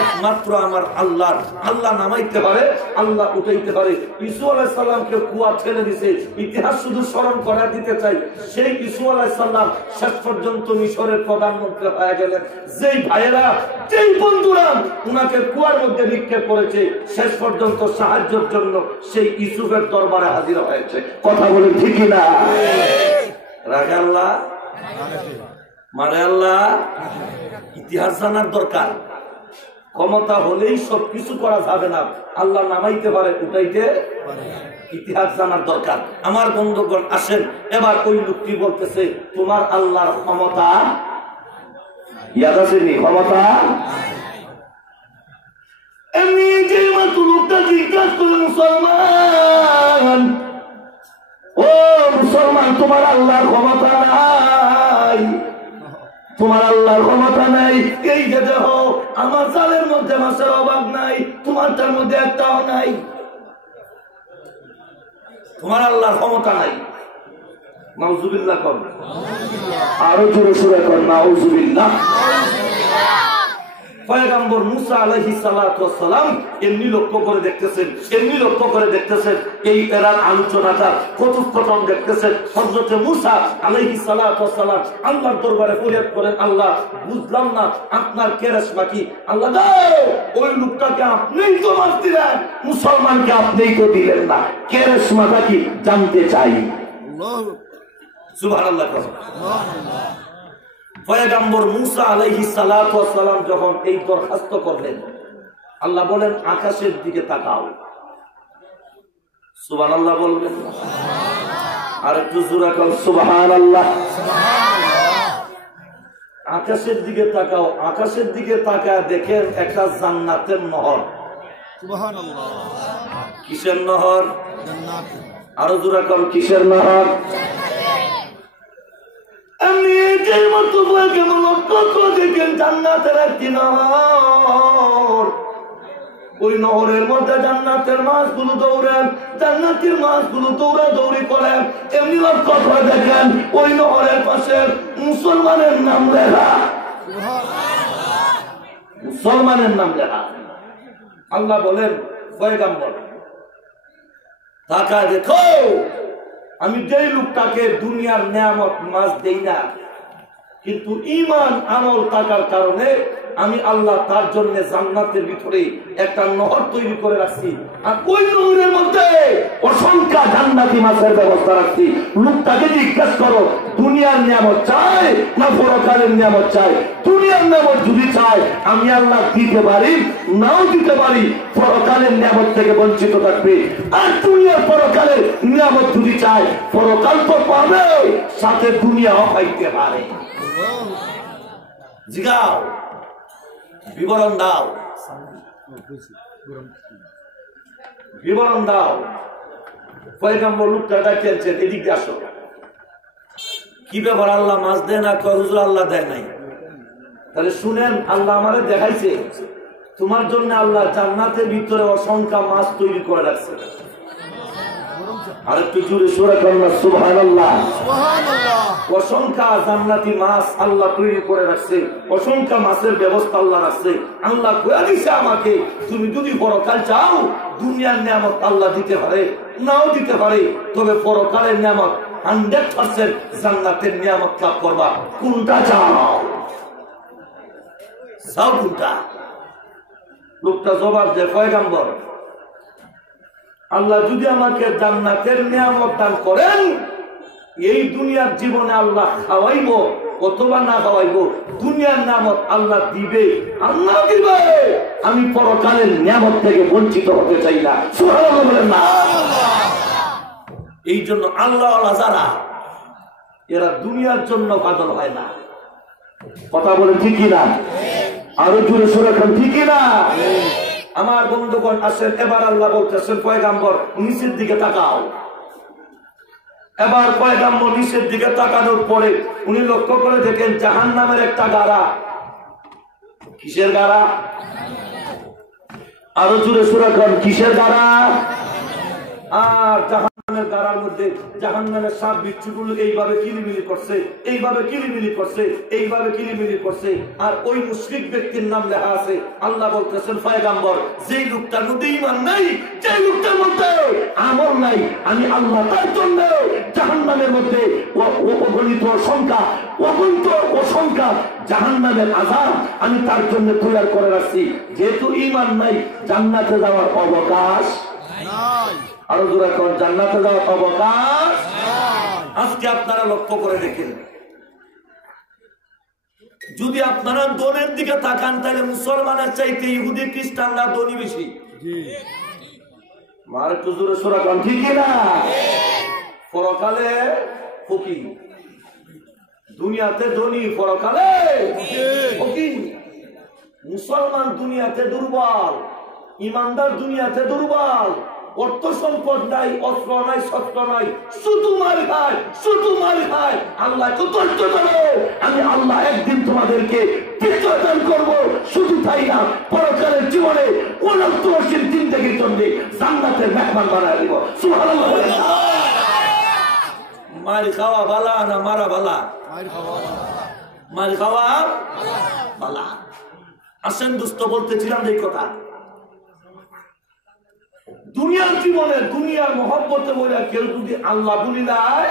একমাত্র আমার আল্লাহর। আল্লাহ নামাইতে পারে, আল্লাহ উঠাইতে পারে। ঈসু আলাইহিস সালামকে কুয়া ছেড়ে দিছে। ইতিহাস শুধু স্মরণ করা দিতে চাই, সেই ঈসু আলাইহিস সালাম শেষ পর্যন্ত মিশরের প্রধানমন্ত্রী হয়ে গেলেন। যেই ভাইয়েরা, যেই বন্ধুরা উনাকে কুয়ার মধ্যে নিক্ষেপ করেছে, শেষ পর্যন্ত সাহায্যের জন্য সেই ইউসুফের দরবারে হাজির হয়েছে। কথা বলে ঠিকই না? রাখে আল্লাহ, মানে আল্লাহ। ইতিহাস জানার দরকার। ক্ষমতা হলেই সবকিছু করা যাবে না, আল্লাহ নামাইতে পারে, উঠাইতে ইতিহাস জানার দরকার। আমার বন্ধুগণ আসেন, এবার ওই লোকটি বলতেছে তোমার আল্লাহর ক্ষমতা ইয়াদ আসেনি? ক্ষমতা এমনি যে মাত্র লোকটা জিজ্ঞাসা করে, মুসলমান, ও মুসলমান, তোমার আল্লাহর ক্ষমতা নাই? তোমার আল্লাহর ক্ষমতা নাই? এই যে দেখো আমার জালের মধ্যে মাছের অভাব নাই, তোমারটার মধ্যে একটাও নাই। তোমার আল্লাহর ক্ষমতা নাই। নাউজুবিল্লাহ কর, আরো জোরে সুরে কর, নাউজুবিল্লাহ। পয়গম্বর মুসা আলাইহিস সালাতু ওয়াস সালাম এমনি লক্ষ্য করে দেখতেছেন, এই এরার আলোচনাটা কথোপকথন দেখতেছেন। হযরত মুসা আলাইহিস সালাতু ওয়াস সালাম আল্লাহর দরবারে ফরিয়াদ করেন, আল্লাহ বুঝলাম না আপনার কেরাসমা কি? আল্লাহ দাও, ওই লোকটাকে আপনিই তো মাফ দিলেন, মুসলমানকে আপনিই তো দিলেন না, কেরাসমাটা কি জানতে চাই। সুবহানাল্লাহ। পয়গম্বর মুসা আলাইহিস সালাতু ওয়াস সালাম যখন এই দরখাস্ত করলেন, আল্লাহ বলেন আকাশের দিকে তাকাও। সুবহানাল্লাহ বলবেন? আর একটু জোরে বল, সুবহানাল্লাহ। আকাশের দিকে তাকাও। আকাশের দিকে তাকায় দেখেন একটা জান্নাতের নহর। সুবহানাল্লাহ। কিসের নহর? জান্নাত। আরো জোরে বল, কিসের নহর? আমি নিজের মতো কেমন লক্ষ্য দেখেন জান্নাতের একটি নহর, ওই নহরের মধ্যে জান্নাতের মাছগুলো দৌড়েন, জান্নাতের মাছগুলো দৌড়াদৌড়ি করেন। এমনি লক্ষ্য করে দেখেন ওই নহরের পাশে মুসলমানের নাম লেখা, মুসলমানের নাম লেখা। আল্লাহ বলেন পয়গম্বর তাকা দেখো, আমি যেই লোকটাকে দুনিয়ার নিয়ামত মাছ দেই না, কিন্তু ঈমান আমল থাকার কারণে আমি আল্লাহ তার জন্য জান্নাতের ভিতরে একটা নহর তৈরি করে রাখছি, আর ওই নহরের মধ্যে অসংখ্য জান্নাতি মাছের ব্যবস্থা রাখছি। লোকটাকে জিজ্ঞেস করো দুনিয়ার নিয়ামত চাই না পরকালের নিয়ামত চাই? দুনিয়ার নিয়ামত যদি চাই আমি আল্লাহ দিতে পারি, নাও দিতে পারি, পরকালের নিয়ামত থেকে বঞ্চিত থাকবে। আর দুনিয়ার পরকালের নিয়ামত যদি চাই, পরকাল তো পাবে, সাথে দুনিয়াও পাইতে পারে। জিগাও, বিবরণ দাও, বিবরণ দাও। পয়গম্বর লোকটা ডাকিয়েছেন, এদিক দিয়ে আসো। কি ব্যাপার, আল্লাহ মাছ দেয় না? কয় হুজুর আল্লাহ দেয় নাই। তাহলে শুনেন, আল্লাহ আমারে দেখাইছে তোমার জন্য আল্লাহ জান্নাতের ভিতরে অসংখ্য মাছ তৈরি করে রাখছে। আরেকটু জোরে সুরে কন্যা সুবহানাল্লাহ। অসংখ্য জান্নাতি মাছ আল্লাহ তৈরি করে রাখছে, অসংখ্য মাছের ব্যবস্থা আল্লাহ রাখছে। আল্লাহ কয়ে দিছে আমাকে, তুমি যদি পরকাল চাও দুনিয়ার নিয়ামত আল্লাহ দিতে পারে, নাও দিতে পারে, তবে পরকালের নিয়ামত 100% জান্নাতের নিয়ামত লাভ করবা। কোনটা চাও? চাও কোনটা? লোকটা জবাব দেয়, পয়গম্বর আল্লাহ যদি আমাকে জান্নাতের নিয়ামত দান করেন, এই দুনিয়ার জীবনে আল্লাহ খাওয়াইব অথবা না খাওয়াইব, দুনিয়ার নিয়ামত আল্লাহ দিবে, আল্লাহ দিবে, আমি পরকালের নিয়ামত থেকে বঞ্চিত হতে চাই না। সুবহানাল্লাহ বলেন না? এই জন্য আল্লাহ যারা, এরা দুনিয়ার জন্য পাগল হয় না। কথা বলেন ঠিক কিনা? আরো জোরে সুরে খান ঠিক কিনা? আমার বন্ধুগণ আসেন, এবার আল্লাহ বলতেছেন পয়গম্বর নিচের দিকে তাকাও। এবার পয়গম্বর নিচের দিকে তাকানোর পরে উনি লক্ষ্য করে দেখেন জাহান্নামের একটা গাড়া। কিসের গাড়া? আরো জোরে সুরে খান, কিসের গাড়া? আর জাহান্নামের গাড়ার মধ্যে জাহান্নামের সাপ বিচ্ছুগুলো এইভাবে কিলিমিলি করছে, এইভাবে কিলিমিলি করছে, এইভাবে কিলিমিলি করছে। আর ওই মুশরিক ব্যক্তির নাম লেখা আছে। আল্লাহ বলতেছেন পয়গম্বর, যেই লোকটার মধ্যে ঈমান নাই, যেই লোকটার মধ্যে আমল নাই, আমি আল্লাহ তার জন্য জাহান্নামের মধ্যে অগণিত সংখ্যা, অগণিত অসংখ্য জাহান্নামের আযাব আমি তার জন্য তৈরি করে রাখছি। যেহেতু ঈমান নাই, জান্নাতে যাওয়ার অবকাশ নাই। আরো জোরে কোন, জান্নাতে যাওয়ার অবকাশ। আজকে আপনারা লক্ষ্য করে দেখেন, যদি আপনারা ধনের দিকে তাকান তাহলে মুসলমানের চাইতে ইহুদি খ্রিস্টানরা ধনী বেশি। মার একটু জোরে সোরা কোন ঠিক না? পরকালে ফকির, দুনিয়াতে ধনী, পরকালে ফকির। মুসলমান দুনিয়াতে দুর্বল, ইমানদার দুনিয়াতে দুর্বল, অর্থ সম্পদ নাই, অস্ত্র নাই, শস্ত্র নাই, শুধু মার খায়, শুধু মার খায়। আল্লাহ তো ধৈর্য ধরো, আমি আল্লাহ একদিন তোমাদেরকে দান করবো। শুধু তাই না, পরকালের জীবনে অনন্তরশীল জিন্দেগির জন্য জান্নাতের মেহমান বানায় দিব। সুবহানাল্লাহ। মার খাওয়া বালা না মারা বালা? মার খাওয়া বালা। আসেন দুস্থ, বলতেছিলাম এই কথা, দুনিয়ার জীবনে দুনিয়ার মহব্বতে বলে কেউ যদি আল্লাহ ভুলি যায়,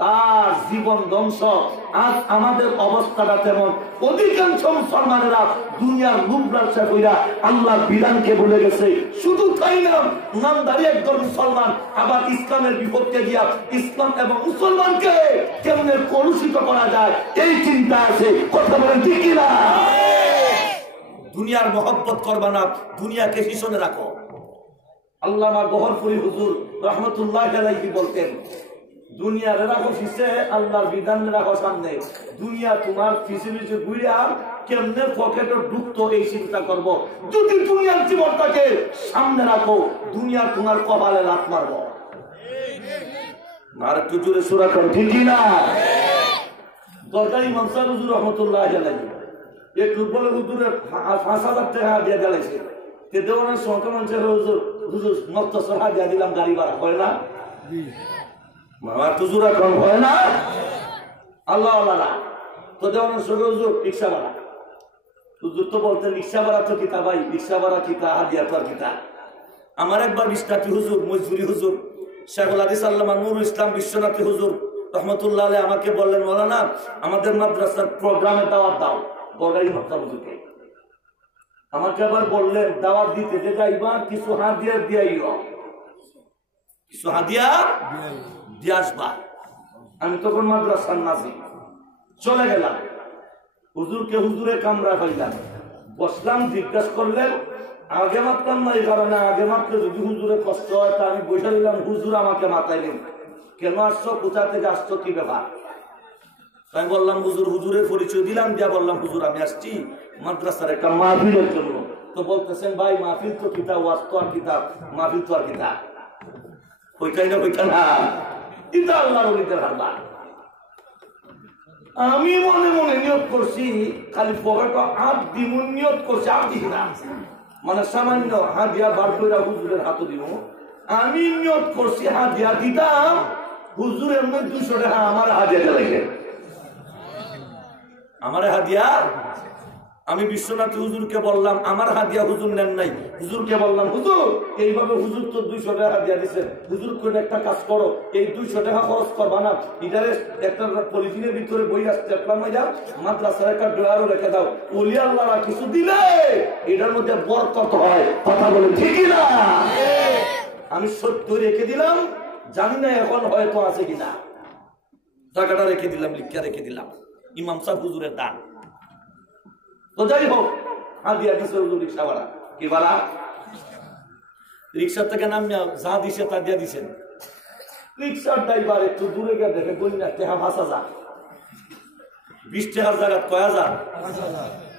তার জীবন ধ্বংস। আজ আমাদের অবস্থাটা তেমন, অধিকাংশ মুসলমানেরা দুনিয়ার লোভ লালসা কইরা আল্লাহর বিধানকে ভুলে গেছে। শুধু তাই না, নামধারী একজন মুসলমান আবার ইসলামের বিপক্ষে গিয়া ইসলাম এবং মুসলমানকে কেমনে কলুষিত করা যায় এই চিন্তা আছে। কথা বলেন ঠিক কিনা? দুনিয়ার মহব্বত করবা না, দুনিয়াকে পিছনে রাখো। আল্লামা গহরপুরি হুজুর রহমতুল্লাহ আলাইহি বলতেন, দুনিয়ার রাখো পিছে, আল্লাহর বিধান রাখো সামনে। দুনিয়া তোমার পিছে পিছে ঘুরিয়া কেমনে পকেটে ঢুকতো এই চিন্তা করব। যদি দুনিয়ার জীবনটাকে সামনে রাখো, দুনিয়া তোমার কপালে লাথ মারবো। আর একটু জোরে সুরা কর ঠিক না? দরকার ইমাম সাহেব হুজুর রহমতুল্লাহ আলাইহি এই ফুটবল হুজুরে 5,000 টাকা দিয়ে দিয়েছে তে দেওয়ার সময় মানুষের হুজুর হুজুর মক্তসর হাদিয়া দিলাম গাড়ি ভাড়া হয় না মামা হুজুরা কম হয় না আল্লাহ আল্লাহ তো দেওয়ার সময় হুজুর রিকশা ভাড়া হুজুর তো বলতেন রিকশা ভাড়া তো কিতা ভাই রিকশা ভাড়া কিতা হাদিয়া তো আর কিতা আমার একবার বিস্তারিত হুজুর মজুরি হুজুর শেখুল হাদিস আল্লামা নুরুল ইসলাম বিশ্বনাথী হুজুর রহমতুল্লাহ আলাইহি আমাকে বললেন মাওলানা আমাদের মাদ্রাসার প্রোগ্রামে দাওয়াত দাও বড়াই মাদ্রাসা হুজুরকে আমাকে আবার বললেন দাওয়াত দিতে যে যাইবা কিছু হাদিয়া দিয়াইও কিছু হাদিয়া দিয়ে আসবা আমি তখন মাদ্রাসার নাজিম চলে গেলাম হুজুরকে হুজুরে কামরা পাইলাম বসলাম জিজ্ঞাসা করলেন আগে মারতাম না এই কারণে আগে মারলে যদি হুজুরের কষ্ট হয় তা আমি বসে দিলাম হুজুর আমাকে মাথাইলেন কেন আসছো কোথা থেকে আসছো কি ব্যাপার আমি বললাম হুজুর হুজুরের পরিচয় দিলাম দিয়া বললাম হুজুর আমি আসছি মাদ্রাসার একটা মাহফিলের জন্য তো বলতেছেন ভাই মাহফিল তো কিতাব ওয়াজ তো আর কিতাব মাহফিল তো আর কিতাব ওইটাই না ওইটা না এটা আল্লাহর ওলিদের হারবা আমি মনে মনে নিয়ত করছি খালি পকেটে হাত দিমুন নিয়ত করছি আর দিই না মানে সামান্য হাদিয়া বার করে হুজুরের হাতে দিব আমি নিয়ত করছি হাদিয়া দিতাম হুজুরের মধ্যে 200 টাকা আমার হাদিয়া লাগে আমার হাদিয়া আমি বিশ্বনাথ হুজুরকে বললাম আমার হাদিয়া হুজুর নেন নাই হুজুরকে বললাম হুজুর এইভাবে হুজুর তো 200 টাকা হাদিয়া দিচ্ছেন হুজুর করে একটা কাজ করো এই 200 টাকা খরচ করবা না ইদারে একটা পলিথিনের ভিতরে বই আসতে একটা মজা মাদ্রাসার একটা ড্রয়ারও রেখে দাও ওলি আল্লাহরা কিছু দিলে এটার মধ্যে বরকত হয় কথা বলে ঠিকই না আমি সত্য রেখে দিলাম জানি না এখন হয়তো আছে কিনা টাকাটা রেখে দিলাম লিখে রেখে দিলাম ইমাম সাহেব হুজুরের দান তো যাই হোক হাদিয়া দিছে হুজুর রিকশা ভাড়া কি ভাড়া রিকশা থেকে নামিয়া যা দিছে তা দিয়া দিছেন রিকশার ড্রাইভার একটু দূরে গিয়ে দেখে কইনা টাকা 5,000 20 টাকার জায়গা কয় হাজার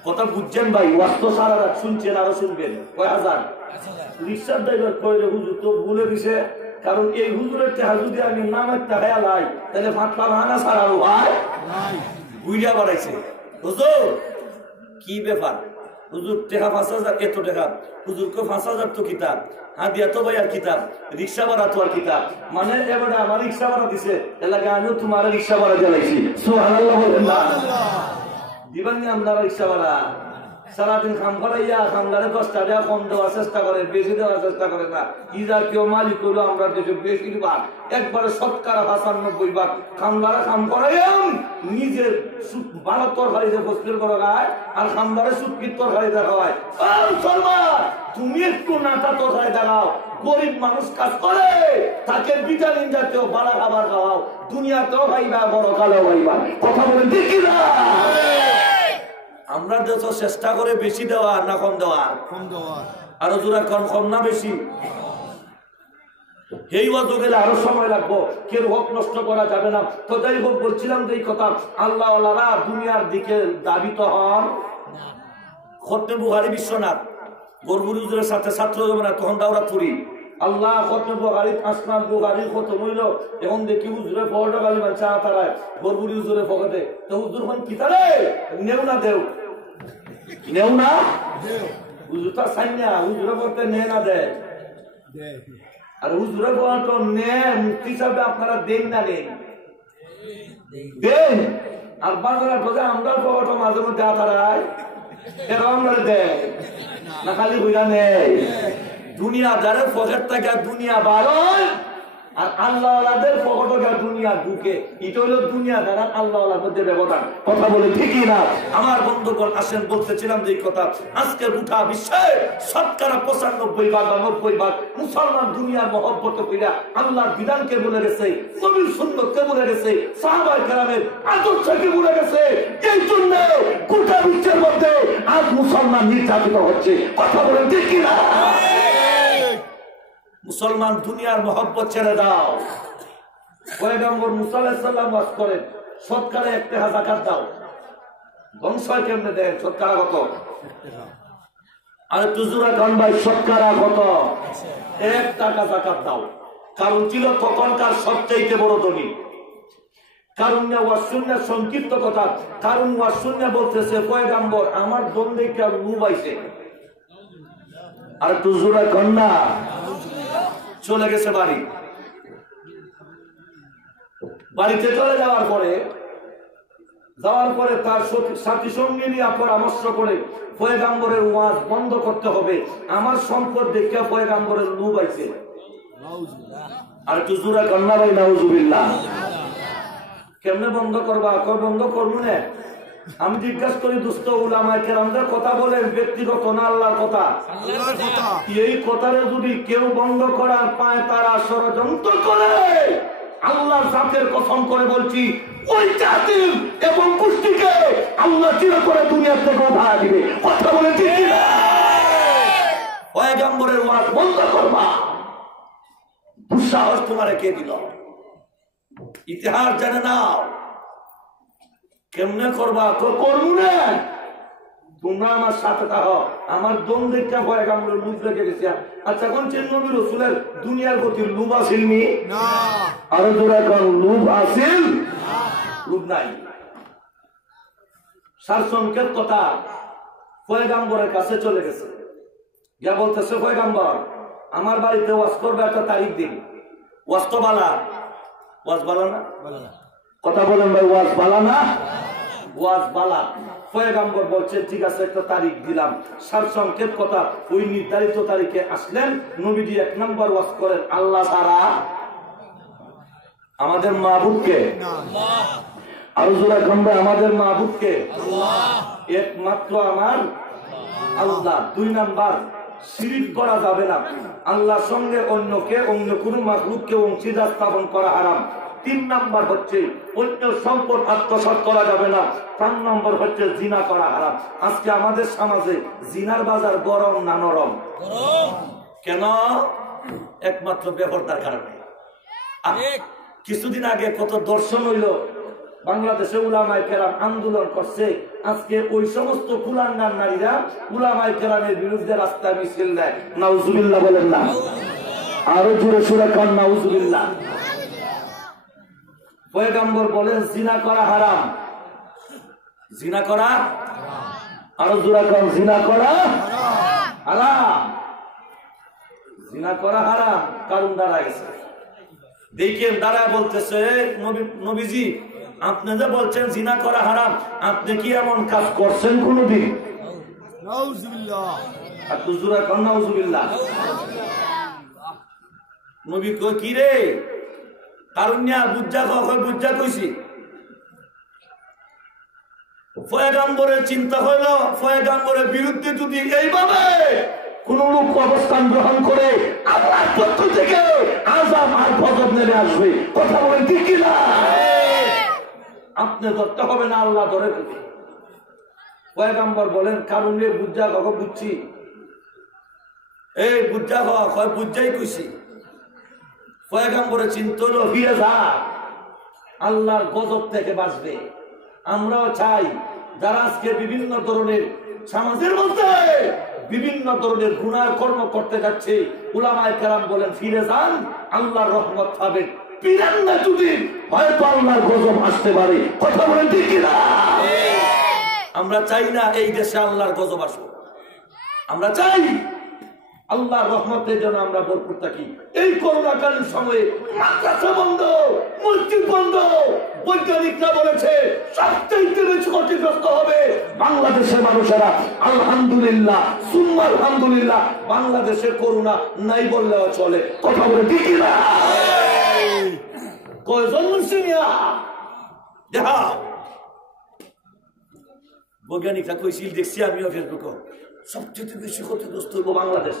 কথা বুঝছেন ভাই ওয়াজ তো সারা রাত শুনছেন আরো শুনবেন কয় হাজার রিকশার ড্রাইভার কইলে হুজুর তো ভুলে দিছে কারণ এই হুজুরের টাকা যদি আমি নামের টাকা লাই তাহলে ফাটলা ভাঙা ছাড়াও ভাই বুঝিয়া বাড়াইছে হুজুর কি ব্যাপার হুজুর টাকা 5,000 এত টাকা হুজুরকে 5,000 তো কিতাব হাদিয়া তো ভাই আর কিতাব রিক্সা ভাড়া তো আর কিতাব মানে এবারে আমার রিক্সা ভাড়া দিছে এলাকা আমিও তোমার রিক্সা ভাড়া জ্বালাইছি সুবহানাল্লাহ বলেন না দিবেন না আপনারা রিক্সা ভাড়া সারাদিন খাম করাইয়া খামদারে 10 টাকা কম দেওয়ার চেষ্টা করে বেশি দেওয়ার চেষ্টা করে না ইজা কেউ মালিক হইলো আমরা দেশে বেশিরভাগ একবারে 95% ভাগ খামদারে খাম করাইয়াম নিজের ভালো তরকারিতে ফসল করা গায় আর খামদারে সুটকির তরকারি দেখা হয় তুমি একটু নাটা তরকারি দেখাও গরিব মানুষ কাজ করে তাকে ভিটামিন জাতীয় ভালো খাবার খাওয়াও দুনিয়াতেও খাইবা বড় কালেও খাইবা কথা বলেন ঠিক না আমরা যত চেষ্টা করে বেশি দেওয়া না কম দেওয়া আরো জোড়া কম না বেশি এই ওয়াজও গেলে আরো সময় লাগবো কেউ হক নষ্ট করা যাবে না তো যাই হোক বলছিলাম যে এই কথা আল্লাহ আল্লাহরা দুনিয়ার দিকে দাবিত হন খতমে বুখারী বিশ্বনাথ গরবুর হুজুরের সাথে ছাত্র জমানা তখন দাওরা করি আল্লাহ খতমে বুখারী আসমান বুখারী খতম হইল এখন দেখি হুজুরে পড়া গালি বাঁচা তারায় গরবুর হুজুরে পকেটে তো হুজুর হন কি তারে নেও না দেও নেও না হুজুরটা সাইনা হুজুরে পড়তে নে না দেয় আর হুজুরে পড়াটা নে মুক্তি হিসাবে আপনারা দেন না নেই দেন আর বাংলা বোঝা আমরা পড়াটা মাঝে মধ্যে তারায় এরা আমরা দেয় না খালি বুঝা নেই দুনিয়াদারের পকেট থেকে দুনিয়া বারণ আর আল্লাহওয়ালাদের পকেটে দুনিয়া ঢুকে এটা হলো দুনিয়াদার আর আল্লাহওয়ালার মধ্যে ব্যবধান কথা বলে ঠিকই না আমার বন্ধুগণ আসেন বলতেছিলাম যে কথা আজকের গোটা বিশ্বে 95% বা 90% মুসলমান দুনিয়ার মহব্বত কইরা আল্লাহর বিধানকে ভুলে গেছে নবীর সুন্নতকে ভুলে গেছে সাহাবায়ে কেরামের আদর্শকে ভুলে গেছে এই জন্য গোটা বিশ্বের মধ্যে আজ মুসলমান নির্যাতিত হচ্ছে কথা বলে ঠিকই না মুসলমান দুনিয়ার মহব্বত ছেড়ে দাও পয়গম্বর মুসা আলাইহিস সালাম ওয়াজ করেন শতকরা 1 টাকা যাকাত দাও বংশ কেমনে দেন শতকরা কত আর তুজুরা গান ভাই শতকরা কত 1 টাকা যাকাত দাও কারণ ছিল তখনকার সবচেয়ে বড় ধনী কারুনিয়া ওয়াজ শুনে সংক্ষিপ্ত কথা, কারণ ওয়াজ শুনে বলতেছে পয়গাম্বর আমার বন্ধে কে লুব আইছে, আর একটু জোরে কন্যা চলে গেছে বাড়ি। বাড়িতে চলে যাওয়ার পরে তার সাথী সঙ্গী নিয়ে পরামর্শ করে পয়গাম্বরের ওয়াজ বন্ধ করতে হবে, আমার সম্পদ দেখে পয়গাম্বরের লুব আইছে। আর একটু জোরে কন্যা ভাই নাউজুবিল্লাহ। কেমনে বন্ধ করবা? বন্ধ করবো না। আমি জিজ্ঞাসা করি দুস্থ উলামায়ে কেরামদের কথা বলেন, ব্যক্তিগত না আল্লাহর কথা। এই কথাটা যদি কেউ বন্ধ করার পায় তারা ষড়যন্ত্র করে। আল্লাহর জাতের কসম করে বলছি ওই জাতির এবং পুষ্টিকে আল্লাহ চির করে দুনিয়া থেকে উঠায় দিবে। কথা বলে ঠিক না? পয়গম্বরের ওয়াজ বন্ধ করবা, দুঃসাহস তোমারে কে দিল? ইতিহাস জানে নাও। কেমনে করবা? তো করবো না। তোমরা আমার সাথে থাকো। আমার দম দেখতে পয়গম্বরের লুভ লেগে গেছে। আচ্ছা কোন নবী রাসূলের দুনিয়ার প্রতি লুভ আছিল নি? না। আরো জোরে কোন লুভ আছিল? লুভ নাই। সারসংক্ষেপ কথা, পয়গম্বরের কাছে চলে গেছে, গিয়া বলতেছে পয়গম্বর আমার বাড়িতে ওয়াজ করবে, একটা তারিখ দিন। ওয়াজ তো বালা, ওয়াজ বালা না? কথা বলেন ভাই, ওয়াজ বালা না? ওয়াজ বালা। পয়গম্বর বলছে ঠিক আছে একটা তারিখ দিলাম। সারসংক্ষেপ কথা, ওই নির্ধারিত তারিখে আসলেন। নবীজি 1 নম্বর ওয়াজ করেন আল্লাহ ছাড়া আমাদের মাবুদকে, আর জোরে কমবে আমাদের মাবুদকে একমাত্র আমার আল্লাহ। 2 নাম্বার শিরিক করা যাবে না, আল্লাহর সঙ্গে অন্যকে অন্য কোনো মাখলুককে অংশীদার স্থাপন করা হারাম। 3 নাম্বার হচ্ছে অন্য সম্পদ আত্মসাৎ করা যাবে না। 4 নম্বর হচ্ছে জিনা করা হারাম। আজকে আমাদের সমাজে জিনার বাজার গরম না নরম? কেন? একমাত্র বেপরদার কারণে। কিছুদিন আগে কত দর্শন হইল, বাংলাদেশে উলামায়ে কেরাম আন্দোলন করছে। আজকে ওই সমস্ত কুলাঙ্গার নারীরা উলামায়ে কেরামের বিরুদ্ধে রাস্তায় মিছিল দেয়। নাউজুবিল্লাহ বলেন না? আরো জোরে সুরে কান নাউজুবিল্লাহ। পয়গম্বর বলেন জিনা করা হারাম। জিনা করা, আরো জোরে কান জিনা করা হারাম। জিনা করা হারাম। কারণ দাঁড়াইছে, দেখেন দাঁড়ায় বলতেছে নবীজি আপনি যে বলছেন জিনা করা হারাম, আপনি কি এমন কাজ করছেন কোনদিন? নাউজুবিল্লাহ। একটু জোরে কান নাউজুবিল্লাহ। নবী কই কি রে কারুনিয়া বুঝা বুঝা কইছি। পয়গম্বরের চিন্তা হইল পয়গম্বরের বিরুদ্ধে যদি এইভাবে কোন লোক অবস্থান গ্রহণ করে আল্লাহর পক্ষ থেকে আযাব আর গজব নেমে আসবে। কথা বলেন ঠিক কি না? আপনি ধরতে হবে না, আল্লাহ ধরে ফেলবে। পয়গম্বর বলেন কারুনিয়া বুঝা বুঝছি, এই বুঝা হয় বুঝাই কইছি। পয়গম্বরের চিন্তা হলো ফিরে যা, আল্লাহর গজব থেকে বাঁচবে। আমরাও চাই যারা আজকে বিভিন্ন ধরনের সমাজের মধ্যে বিভিন্ন ধরনের গুনাহ কর্ম করতে যাচ্ছে, উলামায়ে কেরাম বলেন ফিরে যান, আল্লাহর রহমত পাবেন। ফিরেন না যদি হয়তো আল্লাহর গজব আসতে পারে। কথা বলেন ঠিক কি না? আমরা চাই না এই দেশে আল্লাহর গজব আসুক। আমরা চাই আল্লাহর রহমতের জন্য আমরা ভরপুর থাকি। এই করোনাকালীন সময়ে মাদ্রাসা বন্ধ, মসজিদ বন্ধ। বৈজ্ঞানিকরা বলেছে সবচেয়ে বেশি ক্ষতিগ্রস্ত হবে বাংলাদেশের মানুষেরা। আলহামদুলিল্লাহ সুম্মা আলহামদুলিল্লাহ, বাংলাদেশে করোনা নাই বললেও চলে। কথা বলে ঠিক না? কয়জন মুসলিমিয়া দেখা বৈজ্ঞানিকরা কইছিল, দেখছি আমিও ফেসবুকে, সবচেয়ে বেশি ক্ষতিগ্রস্ত হইব বাংলাদেশ।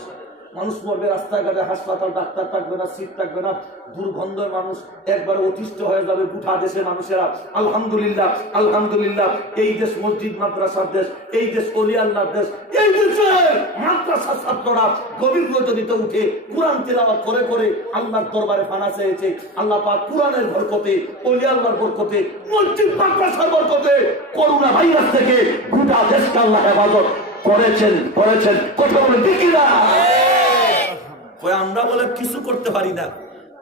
মানুষ মরবে রাস্তাঘাটে, হাসপাতাল ডাক্তার থাকবে না, সিট থাকবে না, দুর্গন্ধের মানুষ একবারে অতিষ্ঠ হয়ে যাবে গোটা দেশের মানুষেরা। আলহামদুলিল্লাহ আলহামদুলিল্লাহ, এই দেশ মসজিদ মাদ্রাসার দেশ, এই দেশ ওলি আল্লাহর দেশ। এই দেশের মাদ্রাসার ছাত্ররা গভীর রজনীতে উঠে কুরআন তিলাওয়াত করে করে আল্লাহর দরবারে পানা চেয়েছে। আল্লাহ পাক কুরআনের বরকতে, ওলি আল্লাহর বরকতে, মসজিদ মাদ্রাসার বরকতে করোনা ভাইরাস থেকে গোটা দেশকে আল্লাহ হেফাজত করেছেন। কথা বলে ঠিক না? আমরা বলে কিছু করতে পারি না,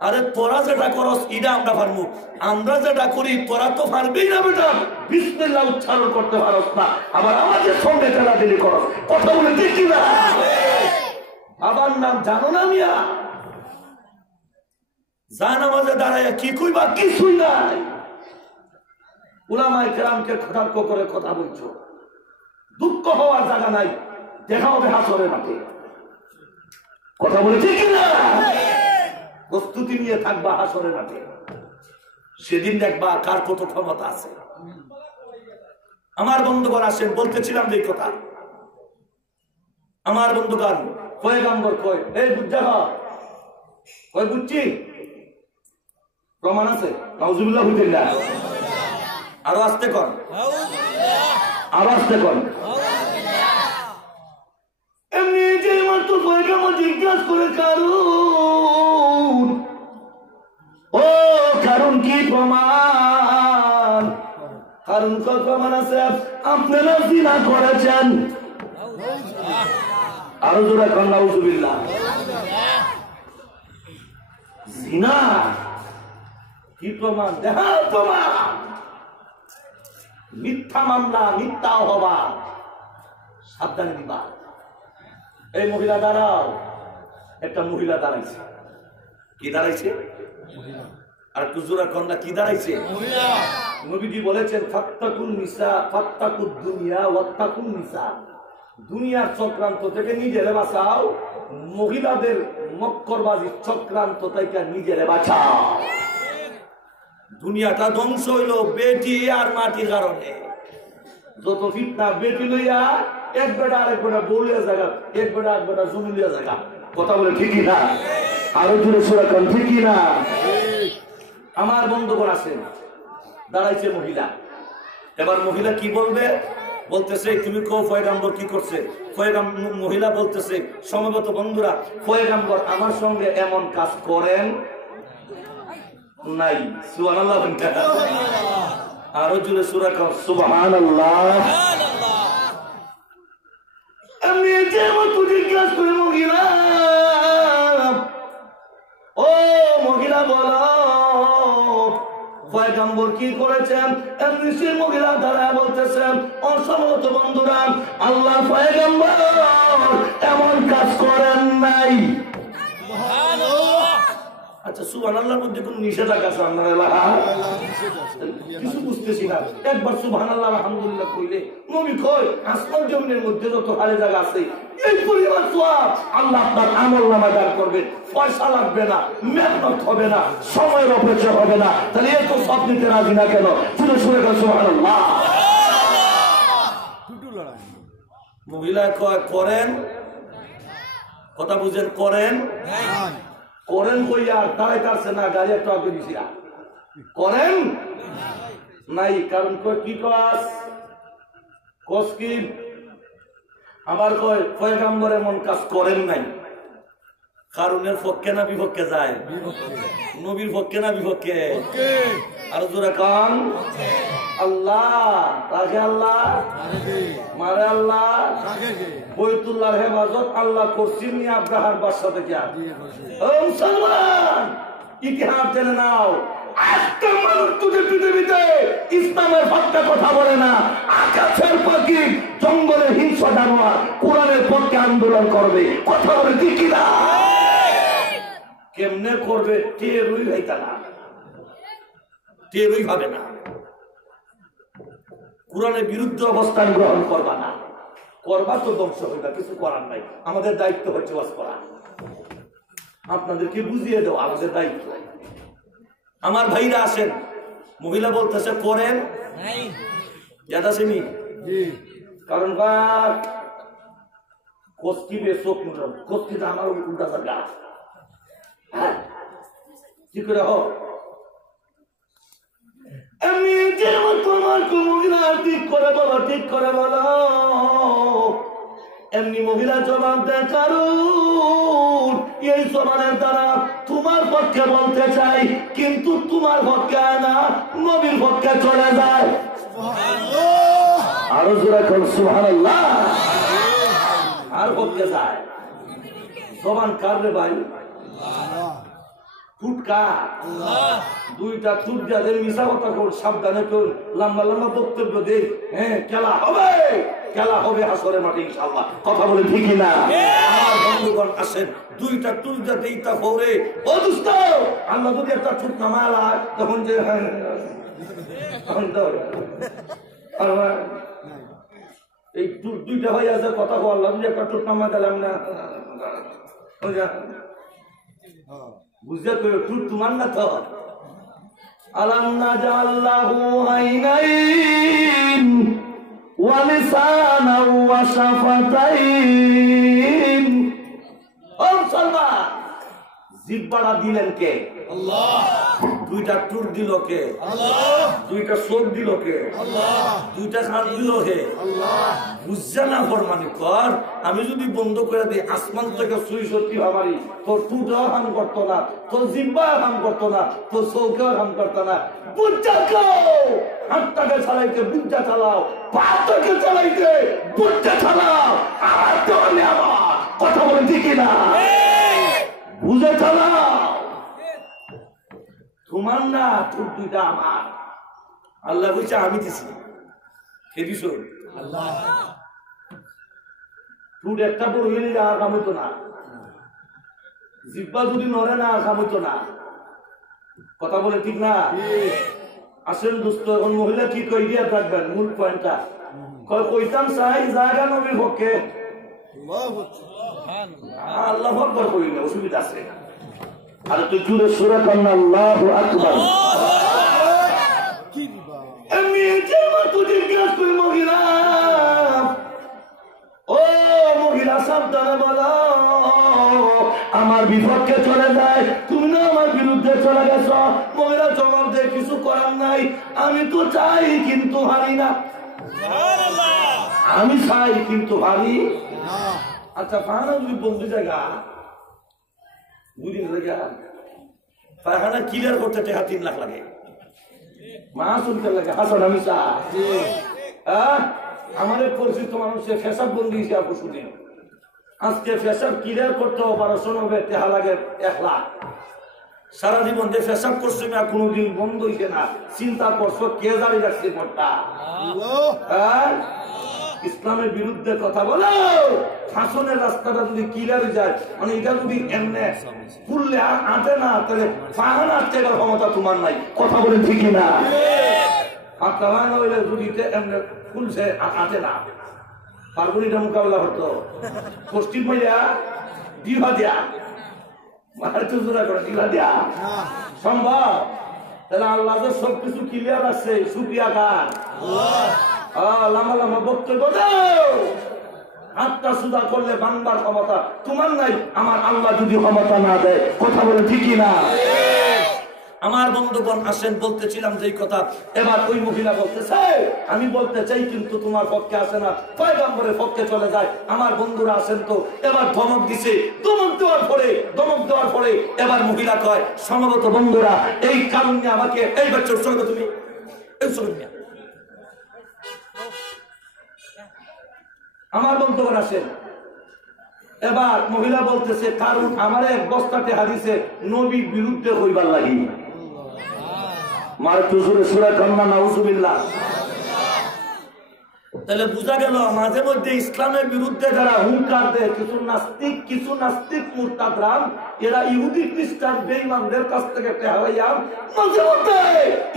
আরে তোরা যেটা করস এটা আমরা পারবো, আমরা যেটা করি তোরা তো পারবেই না বেটা। বিসমিল্লাহ উচ্চারণ করতে পারস না, আবার আমাদের সঙ্গে ঠেলাঠেলি করস, কথা বলে দেখি না। আবার নাম জানো না মিয়া, জানামাজে দাঁড়াইয়া কি কইবা কিছুই নাই। উলামায়ে কেরামকে কটাক্ষ করে কথা বলছো, দুঃখ হওয়ার জায়গা নাই, দেখা হবে হাসরের মাঠে। কথা বলে ঠিক না? প্রস্তুতি নিয়ে থাকবা হাসরের মাঠে, সেদিন দেখবা কার কত ক্ষমতা আছে। আমার বন্ধুগণ আসেন, বলতেছিলাম যে কথা, আমার বন্ধুগণ পয়গম্বর কয় এই বুঝা কয় বুঝছি, প্রমাণ আছে। নাউজুবিল্লাহ হুদিল্লাহ, আরো আসতে কর, আরো আসতে কর। এমনি যে মাত্র পয়গম্বর জিজ্ঞাসা করে কারণ, ও কারণ কি প্রমাণ? কারণ কত প্রমাণ আছে? আপনারা জিনা করেছেন। আরো জোরে কর নাউজুবিল্লাহ। জিনা কি প্রমাণ? দেখা প্রমাণ। মিথ্যা মামলা, মিথ্যা হবা, সাবধানে দিবা। এই মহিলা দাঁড়াও, একটা মহিলা দাঁড়াইছে। কি দাঁড়াইছে? আর কুজুরা কন্যা কি দাঁড়াইছে? নবীজি বলেছেন ফাত্তাকুন নিসা ফাত্তাকুদ দুনিয়া ওয়াত্তাকুন নিসা, দুনিয়ার চক্রান্ত থেকে নিজেরে বাঁচাও, মহিলাদের মক্করবাজি চক্রান্ত থেকে নিজেরে বাঁচাও। দুনিয়াটা ধ্বংস হইল বেটি আর মাটির কারণে। যত ফিতনা বেটি লইয়া এক বেটা আরেক বেটা বউলিয়া জায়গা, এক বেটা এক বেটা জমিলিয়া জায়গা। কথা বলে ঠিকই না? আরো জোরে সুরা কান ঠিকই না? আমার বন্ধুগণ আছেন, দাঁড়াইছে মহিলা। এবার মহিলা কি বলবে? বলতেছে তুমি কো পয়গম্বর কি করছে? মহিলা বলতেছে সমবেত বন্ধুরা, পয়গম্বর আমার সঙ্গে এমন কাজ করেন নাই। সুবহানাল্লাহ। আরো জোরে সূরা কান সুবহানাল্লাহ। আমি যেমন তুই জিজ্ঞাস করে মহিলা, ও মহিলা বলো পয়গম্বর কি করেছেন? এমনি সে মহিলা দ্বারা বলতেছেন অসমত বন্ধুরা, আল্লাহ পয়গম্বর এমন কাজ করেন নাই। আচ্ছা সুবহানাল্লাহর মধ্যে কোন নিষেধাজ্ঞা আছে? আপনারা কিছু বুঝতেছি না। একবার সুবহানাল্লাহ আলহামদুলিল্লাহ কইলে নবী কয় আসমান জমিনের মধ্যে যত খালি জায়গা আছে এই পরিমাণ সওয়াব আল্লাহ আপনার আমলনামা দান করবে। পয়সা লাগবে না, মেহনত হবে না, সময়ের অপচয় হবে না। তাহলে এত সব নিতে রাজি না কেন? শুনে শুনে সুবহানাল্লাহ। মহিলা কয় করেন, কথা বুঝেন, করেন করেন কইয়া দাঁড়াইতে না, গাড়ি একটা আগে দিছি করেন নাই। কারণ কি কস কস কি? আবার কয় পয়গম্বর এমন কাজ করেন নাই। কারণের পক্ষে না বিপক্ষে যায়? নবীর পক্ষে না বিপক্ষে? আর জোরে কান আল্লাহ রাখে, আল্লাহ মারে, আল্লাহ বৈতুল্লাহর হেফাজত আল্লাহ করছেন আব্রাহার বাদশা থেকে। মুসলমান ইতিহাস জেনে নাও, একটা মানুষ তোদের পৃথিবীতে ইসলামের পক্ষে কথা বলে না। আকাশের পাখি, জঙ্গলের হিংসা জানোয়ার কোরআনের পক্ষে আন্দোলন করবে। কথা বলে ঠিক কিনা? কেমনে করবে? টেরই হইতা না, টেরই হবে না। কোরআনের বিরুদ্ধে অবস্থান গ্রহণ করবা না, করবা তো ধ্বংস হইবা, কিছু করার নাই। আমাদের দায়িত্ব হচ্ছে ওয়াজ করা, আপনাদেরকে বুঝিয়ে দাও আমাদের দায়িত্ব। আমার ভাইরা আসেন, মহিলা বলতেছে করেন কারণ কষ্টিবে চোখ কষ্টিটা আমার উল্টা জায়গা। হ্যাঁ কি করে হোক এমনি যেমন তোমার মহিলা ঠিক করে বলো, ঠিক করে বলো। এমনি মহিলা জবাব দেয় কারণ এই জবানের দ্বারা তোমার পক্ষে বলতে চাই, কিন্তু তোমার পক্ষে না, নবীর পক্ষে চলে যায়। আরো জোরে কর সুবহানাল্লাহ। আর পক্ষে যায় জবান কার রে ভাই? টুটকা দুইটা টুট যাদের মিশা কথা কর, সাবধানে কর, লম্বা লম্বা বক্তব্য দে, হ্যাঁ খেলা হবে হাসরে মাঠে ইনশাআল্লাহ। কথা বলে ঠিকই না? আমার বন্ধুগণ আসেন, দুইটা টুট যাতে ইতা করে ও দোস্ত, আল্লাহ যদি একটা টুট নামালা তখন যে তখন তো এই টুট দুইটা হয়ে আছে, কথা বললাম যে একটা টুট নামা দিলাম না, বুঝতে পেরে টুট তোমার না তো। আলাম নাজাল্লাহু আইনাইন ওয়া লিসানান ওয়া শাফাতাইন। ও মুসলমান, জিহ্বাটা দিলেন কে? আল্লাহ। দুইটা টুট দিল কে? আল্লাহ। দুইটা চোখ দিল কে? আল্লাহ। দুইটা কান দিল কে? আল্লাহ। বুঝছে না ফরমানি কর, আমি যদি বন্ধ করে দিই আসমান থেকে সুই সত্যি ভাবারি, তোর টুটাও কাম করতো না, তোর জিহ্বাও কাম করতো না, তোর চৌকেও কাম করতো না। বুঝা হাতটাকে চালাইতে বুঝা চালাও, পাটাকে চালাইতে বুঝা চালাও। আমার তো আমার কথা বলে ঠিকই না? বুঝে চালাও, তোমার না, তোর দুইটা আমার। আল্লাহ বলছে আমি দিছি, কে দিস? আল্লাহ। টুট একটা বড় হয়ে নিলে আর কাম হইতো না, জিহ্বা যদি নড়ে না কাম হইতো না। কথা বলে ঠিক না? আসেন দোস্ত, এখন মহিলা কি কই দিয়া থাকবেন মূল পয়েন্টটা কইতাম চাই জায়গা নবীর পক্ষে আল্লাহু আকবার কইলে অসুবিধা আছে। আর তুই জুড়ে সূরা কান্না আল্লাহু আকবার। আমি যেমন তুই জিজ্ঞাসা করি মহিলা, ও মহিলা সাবধানে বলো, আমার বিপক্ষে চলে যায়, তুমি না আমার বিরুদ্ধে চলে গেছ। মহিলা জবাব দেয় কিছু করার নাই, আমি তো চাই কিন্তু হারি না। আমি চাই কিন্তু হারি। আচ্ছা পাহাড়া যদি বন্ধু জায়গা বুঝিন জায়গা পায়খানা ক্লিয়ার করতে টাকা 3 লাখ লাগে, মা শুনতে লাগে হাসান আমি চা আমাদের পরিচিত মানুষের ফেসাব বন্দি হিসেবে পশুদিন আজকে ফেসাব ক্লিয়ার করতে অপারেশন হবে টাকা লাগে 1 লাখ। সারা জীবন যে ফেসাব করছে না কোনোদিন বন্ধ হইছে না, চিন্তা করছো কে জারি রাখছে মনটা? ইসলামের বিরুদ্ধে কথা বলো, শাসনের রাস্তাটা যদি ক্লিয়ার যায়, মানে এটা যদি এমনি ফুললে আঁটে না, তাহলে পাহাড় আটকে গেল ক্ষমতা তোমার নাই। কথা বলে ঠিকই না? হইলে যদি এমনি ফুলছে আঁটে না, ফাল্গুনিটা মোকাবেলা হতো পশ্চিম মাইয়া দিভা দিয়া মারতে জোড়া করে দিভা দিয়া সম্ভব? তাহলে আল্লাহ তো সবকিছু ক্লিয়ার আছে, শুকরিয়া গান লামা লামা বক্তব্য দাও, হাতটা সুদা করলে বাংলার ক্ষমতা তোমার নাই, আমার আল্লাহ যদি ক্ষমতা না দেয়। কথা বলে ঠিকই না? আমার বন্ধুগণ আসেন, বলতেছিলাম যে কথা, এবার ওই মহিলা বলতেছে আমি বলতে চাই কিন্তু তোমার পক্ষে আসে না, পয়গম্বরের পক্ষে চলে যায়। আমার বন্ধুরা আসেন তো, এবার ধমক দিছে, ধমক দেওয়ার পরে এবার মহিলা কয় সম্ভবত বন্ধুরা এই কারণে আমাকে এই বাচ্চার সঙ্গে তুমি এই সঙ্গে আমার বন্ধুগণ আসেন। এবার মহিলা বলতেছে কারণ আমার এক বস্তাতে হাদিসে নবীর বিরুদ্ধে হইবার লাগি। তাহলে বুঝা গেল মাঝে মধ্যে ইসলামের বিরুদ্ধে যারা হুঙ্কার দেয় কিছু নাস্তিক মুরতাদরা, এরা ইহুদি খ্রিস্টান বেঈমানদের কাছ থেকে হারাইয়া মাঝে মধ্যে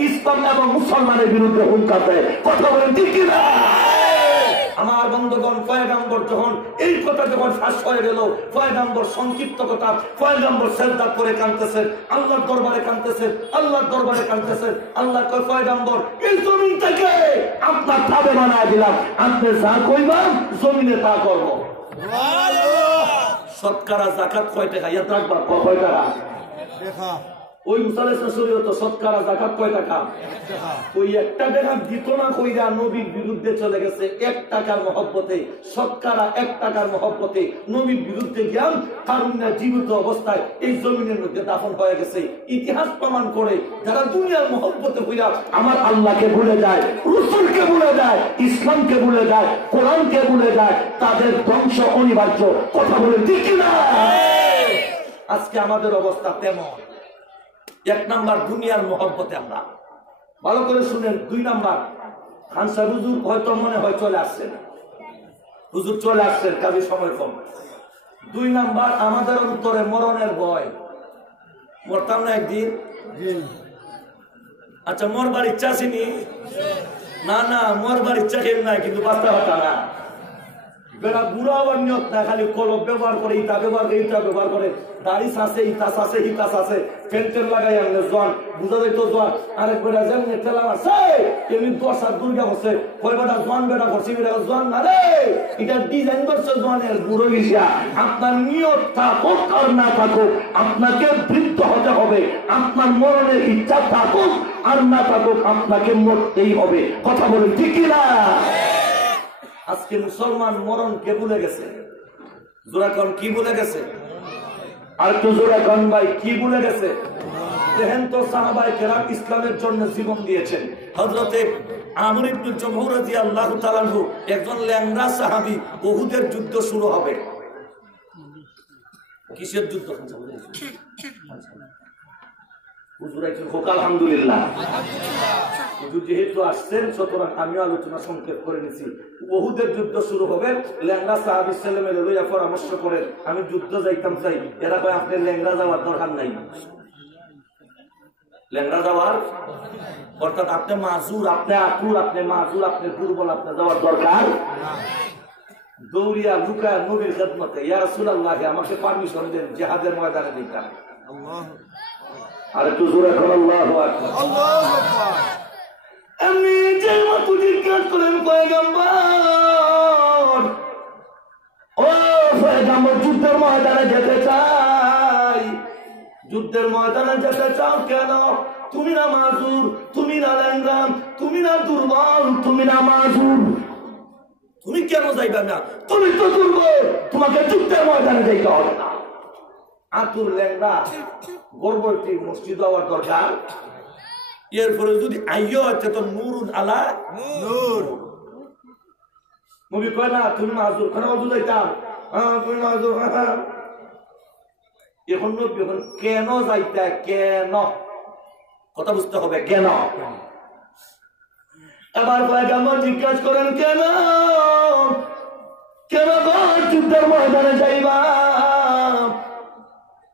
ইসলাম এবং মুসলমানের বিরুদ্ধে হুঙ্কার দেয়। কথা বলেন ঠিক কিনা? আমার বন্ধুগণ পয়গম্বর যখন এই কথা যখন ফাঁস হয়ে গেল, পয়গম্বর সংক্ষিপ্ত কথা, পয়গম্বর সেজদা করে কাঁদতেছেন, আল্লাহর দরবারে কাঁদতেছেন, আল্লাহর দরবারে কাঁদতেছেন। আল্লাহ কয় পয়গম্বর এই জমিন থেকে আপনার তাবে বানায় দিলাম, আপনি যা কইবেন জমিনে তা করবো। শতকরা যাকাত কয় টাকা? ইয়াদ রাখবা কয় টাকা? ওই মুসালেসা শরীয়ত শতকরা যাকাত কয় টাকা? ওই 1 টাকা দিত না কইরা নবীর বিরুদ্ধে চলে গেছে 1 টাকার মহব্বতে, শতকরা 1 টাকার মহব্বতে নবীর বিরুদ্ধে গিয়াম কারুন্না জীবিত অবস্থায় এই জমিনের মধ্যে দাফন হয়ে গেছে। ইতিহাস প্রমাণ করে যারা দুনিয়ার মহব্বতে হইয়া আমার আল্লাহকে ভুলে যায়, রাসূলকে ভুলে যায়, ইসলামকে ভুলে যায়, কোরআনকে ভুলে যায়, তাদের ধ্বংস অনিবার্য। কথা বলে ঠিক না? আজকে আমাদের অবস্থা তেমন। এক নাম্বার দুনিয়ার মহব্বতে আমরা। ভালো করে শুনেন। 2 নাম্বার, খান সাহেব হুজুর হয়তো মনে হয় চলে আসছেন, হুজুর চলে আসছেন, কাজে সময় কম। 2 নাম্বার, আমাদের অন্তরে মরণের ভয়। মরতাম না একদিন? আচ্ছা, মরবার ইচ্ছা আসেনি? না না, মরবার ইচ্ছা কেন নাই, কিন্তু বাঁচতে পারতাম না। বেড়া বুড়া আবার নিয়ত না, খালি কলম ব্যবহার করে, ইটা ব্যবহার করে, ইটা ব্যবহার করে, দাড়ি আছে, ইতাস আছে, হিতাস আছে, পেন্টের লাগাই আনলে জোয়ান, বুঝা যাইতো জোয়ান। আরেক বেড়া যেমনি ঠেলা মারছে, এমনি 10 আর দুর্গা করছে, কয় বেটা জোয়ান বেটা করছে, বেটা জোয়ান না রে, এটা ডিজাইন করছে জোয়ানের বুড়ো গিসা। আপনার নিয়ত থাকুক আর না থাকুক, আপনাকে বৃদ্ধ হতে হবে। আপনার মরণের ইচ্ছা থাকুক আর না থাকুক, আপনাকে মরতেই হবে। কথা বলেন ঠিক কিনা? আজকে মুসলমান মরণকে ভুলে গেছে। জোরাকন কি ভুলে গেছে? আর তো জোরাকন ভাই কি ভুলে গেছে? দেখেন তো, সাহাবায়ে কেরাম ইসলামের জন্য জীবন দিয়েছেন। হযরতে আমর ইবনে জমহর রাদিয়াল্লাহু তাআলা আনহু একজন ল্যাংড়া সাহাবী। উহুদের যুদ্ধ শুরু হবে। কিসের যুদ্ধ? হুজুর আইছেন, হোক আলহামদুলিল্লাহ। হুজুর যেহেতু আসছেন, সুতরাং আমিও আলোচনা সংক্ষেপ করে নিছি। উহুদের যুদ্ধ শুরু হবে। ল্যাংড়া সাহাবী ছেলেমেয়ে লইয়া পরামর্শ করেন, আমি যুদ্ধ যাইতাম চাই। এরা কয়, আপনার ল্যাংড়া যাওয়ার দরকার নাই। ল্যাংড়া যাওয়ার অর্থাৎ আপনি মাজুর, আপনি আকুল, আপনি মাজুর, আপনি দুর্বল, আপনি যাওয়ার দরকার। দৌড়িয়া লুকায় নবীর খেদমতে, ইয়া রাসূলুল্লাহ, আমাকে পারমিশন দেন, জিহাদের ময়দানে দিতাম। আর একটু জোরে বলেন আল্লাহু আকবার। আল্লাহু আকবার। আমি যে মত জিজ্ঞাসা করেন, পয়গম্বর, ও পয়গম্বর, যুদ্ধের ময়দানে যেতে চাই। যুদ্ধের ময়দানে যেতে চাও কেন? তুমি না মাজুর, তুমি না ল্যাংড়া, তুমি না দুর্বল, তুমি না মাজুর, তুমি কেন যাইবা না? তুমি তো দুর্বল, তোমাকে যুদ্ধের ময়দানে যাইতে হবে না। আতুর ল্যাংড়া গর্ভবতী মসজিদ হওয়ার দরকার। এরপরে যদি আইয় হচ্ছে তো নূরুন আলা নূর। নবী কয় না, তুমি মাজুর, কেন মাজুর যাইতাম? তুমি মাজুর। এখন নবী এখন কেন যাইতা? কেন? কথা বুঝতে হবে, কেন? এবার পয়গম্বর জিজ্ঞাসা করেন, কেন কেন যুদ্ধের ময়দানে যাইবা?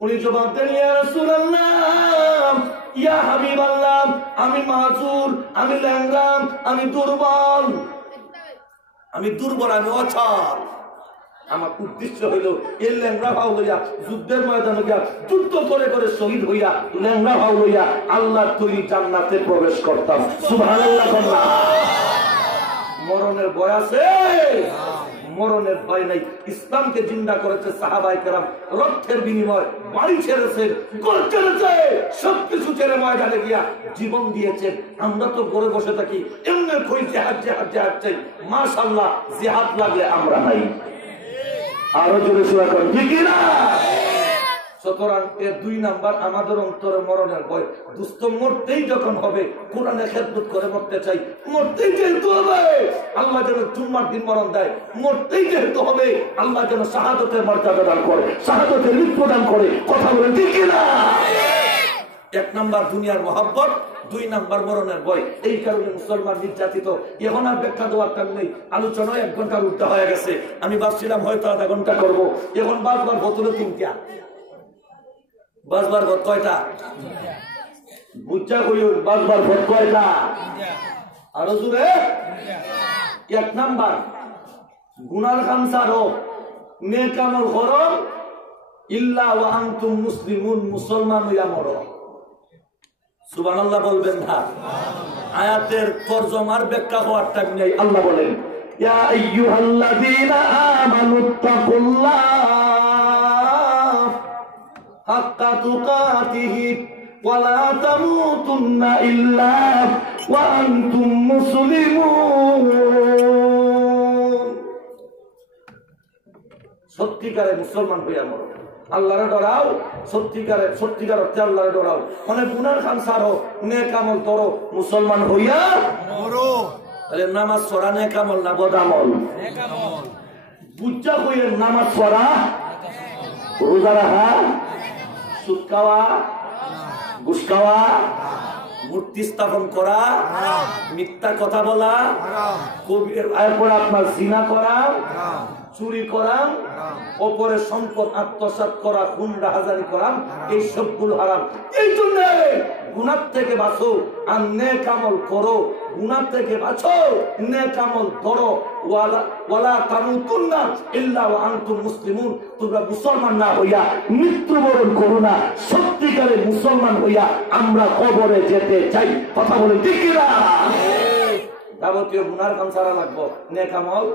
উনি জবাব দেন, ইয়া রাসূলুল্লাহ, ইয়া হাবিবাল্লাহ, আমি মাজুর, আমি ল্যাংড়া, আমি দুর্বল, আমি অচল। আমার উদ্দেশ্য হইল এই ল্যাংড়া ভাও লইয়া যুদ্ধের ময়দানে গিয়া যুদ্ধ করে করে শহীদ হইয়া ল্যাংড়া ভাও লইয়া আল্লাহর তৈরি জান্নাতে প্রবেশ করতাম। সুবহানাল্লাহ। মরণের ভয় আছে? মরণের ভয় নাই। ইসলামকে জিন্দা করেছে সাহাবায়ে কেরাম, রক্তের বিনিময় বাড়ি ছেড়েছেন, ঘর ছেড়েছে, সবকিছু ছেড়ে ময়দানে গিয়া জীবন দিয়েছেন। আমরা তো ঘরে বসে থাকি, এমনি কই জিহাদ জিহাদ জিহাদ চাই। মাশাআল্লাহ, জিহাদ লাগলে আমরা নাই। আরো জোরে সুরা করেন ঠিক না? সুতরাং এর 2 নাম্বার, আমাদের অন্তরে মরণের ভয়। দুস্থ মরতেই যখন হবে, কোরআনে খেদমত করে মরতে চাই। মরতেই যেহেতু হবে, আল্লাহ যেন জুম্মার দিন মরণ দেয়। মরতেই যেহেতু হবে, আল্লাহ যেন শাহাদতের মর্যাদা দান করে, শাহাদতের মৃত্যু দান করে। কথা বলেন ঠিক না? 1 নাম্বার দুনিয়ার মহব্বত, 2 নাম্বার মরণের ভয়। এই কারণে মুসলমান নির্যাতিত। এখন আর ব্যাখ্যা দেওয়ার টাইম নেই, আলোচনায় 1 ঘন্টার উল্টা হয়ে গেছে। আমি ভাবছিলাম হয়তো আধা ঘন্টা করবো, এখন বারবার বোতলে 3টা। বাসবার ভোট কয়টা? বুঝা কইল, বাসবার ভোট কয়টা? আরো জোরে। 1 নাম্বার, গুনার খামসারো, নেক আমল করো, ইল্লা ওয়া আনতুম মুসলিমুন, মুসলমান হইয়া মরো। সুবহানাল্লাহ বলবেন না? আয়াতের তরজমার ব্যাখ্যা হওয়ার টাইম নেই। আল্লাহ বলেন, ইয়া আইয়ুহাল্লাযীনা আমানুত্তাকুল্লাহ হাক্কা তুকাতিহি ওয়া লা তামুতুন্না ইল্লা ওয়া আনতুম মুসলিমুন। সত্যিকারে মুসলমান হইয়া মরো, আল্লাহরে ডরাও, সত্যিকার অর্থে আল্লাহরে ডরাও। মানে গুনার খান সারো, নেক আমল করো, মুসলমান হইয়া মরো। তাহলে নামাজ পড়া নেক আমল না বদ আমল? বুঝা হইয়া নামাজ পড়া, রোজা রাখা, সুদ খাওয়া ঘুষ খাওয়া, মূর্তি স্থাপন করা, মিথ্যা কথা বলা, এরপর আপনার জিনা করা, চুরি করা, অপরের সম্পদ আত্মসাৎ করা, খুন রাহাজানি করা, এই সবগুলো হারাম। এই জন্য গুনাহ থেকে বাঁচো আর নেক আমল করো। গুনাহ থেকে বাঁচো, নেক আমল করো। ওয়ালা তামুতুন্না ইল্লা ওয়া আনতুম মুসলিমুন। তোমরা মুসলমান না হইয়া মৃত্যুবরণ করো না। সত্যিকারের মুসলমান হইয়া আমরা কবরে যেতে চাই। কথা বলে ঠিক না? যাবতীয় গুনার কাম ছাড়া লাগবো, নেক আমল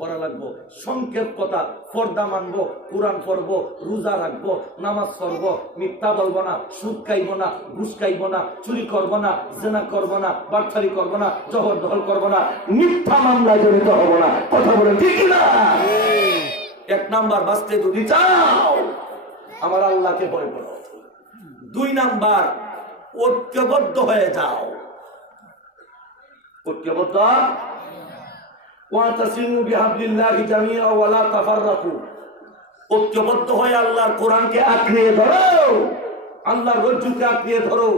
করা লাগবো। সংক্ষেপ কথা, পর্দা মানবো, কোরআন পড়বো, রোজা রাখবো, নামাজ পড়বো, মিথ্যা বলবো না, সুদ খাইবো না, ঘুষ খাইবো না, চুরি করবো না, জেনা করবো না, বাটখারি করবো না, জবরদখল করবো না, মিথ্যা মামলায় জড়িত হবো না। কথা বলে ঠিক না? এক নাম্বার বাঁচতে যদি চাও আমার আল্লাহকে ভয় করো। 2 নাম্বার ঐক্যবদ্ধ হয়ে যাও। ঐক্যবদ্ধ, ঐক্যবদ্ধ হয়ে আল্লাহর কোরআনকে আঁকড়িয়ে ধরো, আল্লাহর রজ্জুকে আঁকড়িয়ে ধরো।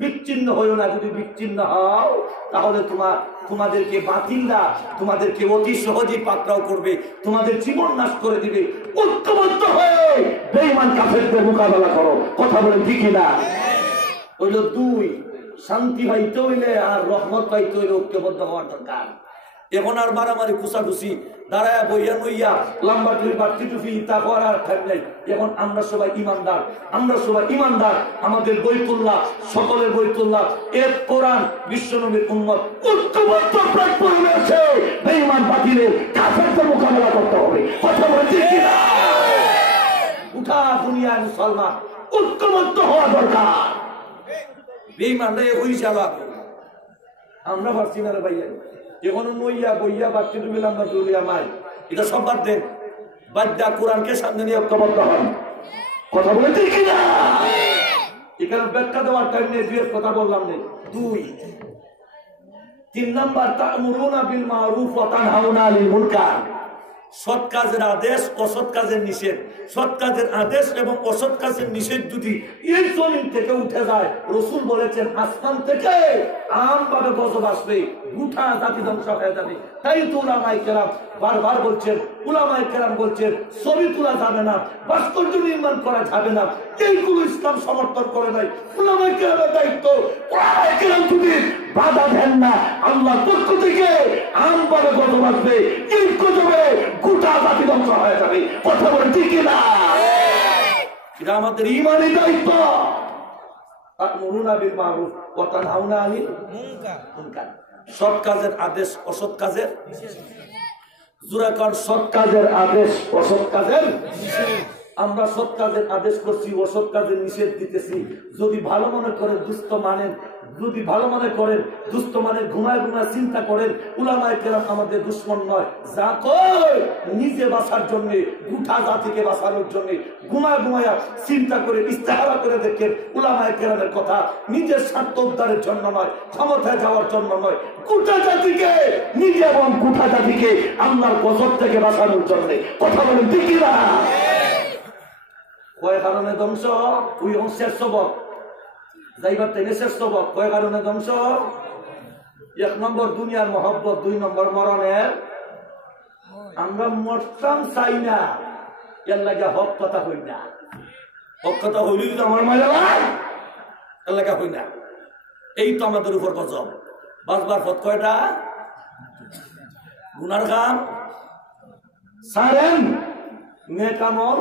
বিচ্ছিন্ন হইও না। যদি বিচ্ছিন্ন হও তাহলে তোমাদেরকে বাতিলরা তোমাদেরকে অতি সহজেই পাকড়াও করবে, তোমাদের জীবন নাশ করে দিবে। ঐক্যবদ্ধ হয়ে বেঈমান কাফেরদের মোকাবেলা করো। কথা বলে ঠিক না? হইল 2, শান্তি পাইতে হইলে আর রহমত পাইতে হইলে ঐক্যবদ্ধ হওয়ার দরকার। এখন আর মারামারি খুশাখুশি দাঁড়ায় বইয়া নইয়া লম্বা টুপি বাড়তি টুপি তা করার ঠাই নাই। এখন আমরা সবাই ইমানদার, আমরা সবাই ইমানদার। আমাদের বৈতুল্লাহ, সকলের বৈতুল্লাহ, এর কোরআন, বিশ্বনবীর উম্মত ঐক্যবদ্ধ প্ল্যাটফর্ম রয়েছে। বেঈমান বাতিলের কাফেরদের মোকাবেলা করতে হবে। কথা বলে ঠিক না? উঠা দুনিয়ার মুসলমান ঐক্যবদ্ধ হওয়া দরকার। বেঈমানরা ওই চালাবে, আমরা পারছি না রে ভাইয়া। এখনো নইয়া বইয়া বাচ্চা ডুবে লম্বা ডুবিয়া মাই, এটা সব বাদ দেন। বাদ্যা কোরআনকে সামনে নিয়ে ঐক্যবদ্ধ হন। কথা বলে ঠিক না? এখানে ব্যাখ্যা দেওয়ার টাইম নেই, 2 কথা বললাম নেই। 2, 3 নাম্বার তা'মুরুনা বিল মা'রুফ ওয়া তানহাউনা আনিল মুনকার। সৎ কাজের আদেশ, অসৎ কাজের নিষেধ। সৎ কাজের আদেশ এবং অসৎ কাজের নিষেধ যদি এই জমিন থেকে উঠে যায়, রাসূল বলেছেন আসমান থেকে আমভাবে গজব আসবে, গোটা জাতি ধ্বংস হয়ে যাবে। তাই তো উলামায়ে কেরাম বারবার বলছেন, উলামায়ে কেরাম বলছেন ছবি তোলা যাবে না, ভাস্কর্য নির্মাণ করা যাবে না। এইগুলো ইসলাম সমর্থন করে নাই। উলামায়ে কেরামের দায়িত্ব, উলামায়ে কেরাম যদি বাধা দেন না, আল্লাহর পক্ষ থেকে আমভাবে গজব আসবে। এই গজবে গোটা জাতি ধ্বংস হয়ে যাবে। কথা বলে ঠিক না? এটা আমাদের ঈমানি দায়িত্ব। তা'মুরুনা বিল মা'রুফ ওয়া তানহাউনা আনিল মুনকার। সৎ কাজের আদেশ, অসৎ কাজের নিষেধ। জোরে কোন, সৎ কাজের আদেশ, অসৎ কাজের নিষেধ। আমরা সৎ কাজের আদেশ করছি, অসৎ কাজের নিষেধ দিতেছি। যদি ভালো মনে করেন দুস্থ মানেন, যদি ভালো মনে করেন দুস্থ মানে ঘুমায় ঘুমায় চিন্তা করেন, উলামায়ে কেরাম আমাদের দুশ্মন নয়। যা কয় নিজে বাঁচার জন্য, গোটা জাতিকে বাঁচানোর জন্য ঘুমায় ঘুমায় চিন্তা করে ইস্তেহারা করে দেখেন। উলামায়ে কেরামের কথা নিজের স্বার্থ উদ্ধারের জন্য নয়, ক্ষমতায় যাওয়ার জন্য নয়, গোটা জাতিকে, নিজে এবং গোটা জাতিকে আল্লাহর গজব থেকে বাঁচানোর জন্য। কথা বলেন ঠিক না? কয় কারণে ধ্বংস? ওই শেষ সবক যাইবার তেনে শেষ সবক। কয় কারণে ধ্বংস? 1 নম্বর দুনিয়ার মহব্বত, 2 নম্বর মরণের। আমরা মরতাম চাই না, এর লাগে হক কথা হই না। হক কথা হইলে কিন্তু আমার মায়ের এর লাগে হই না। এই তো আমাদের উপর গজব। বাঁচবার পথ কয়টা? গুনার কাম ছাড়েন, নেক আমল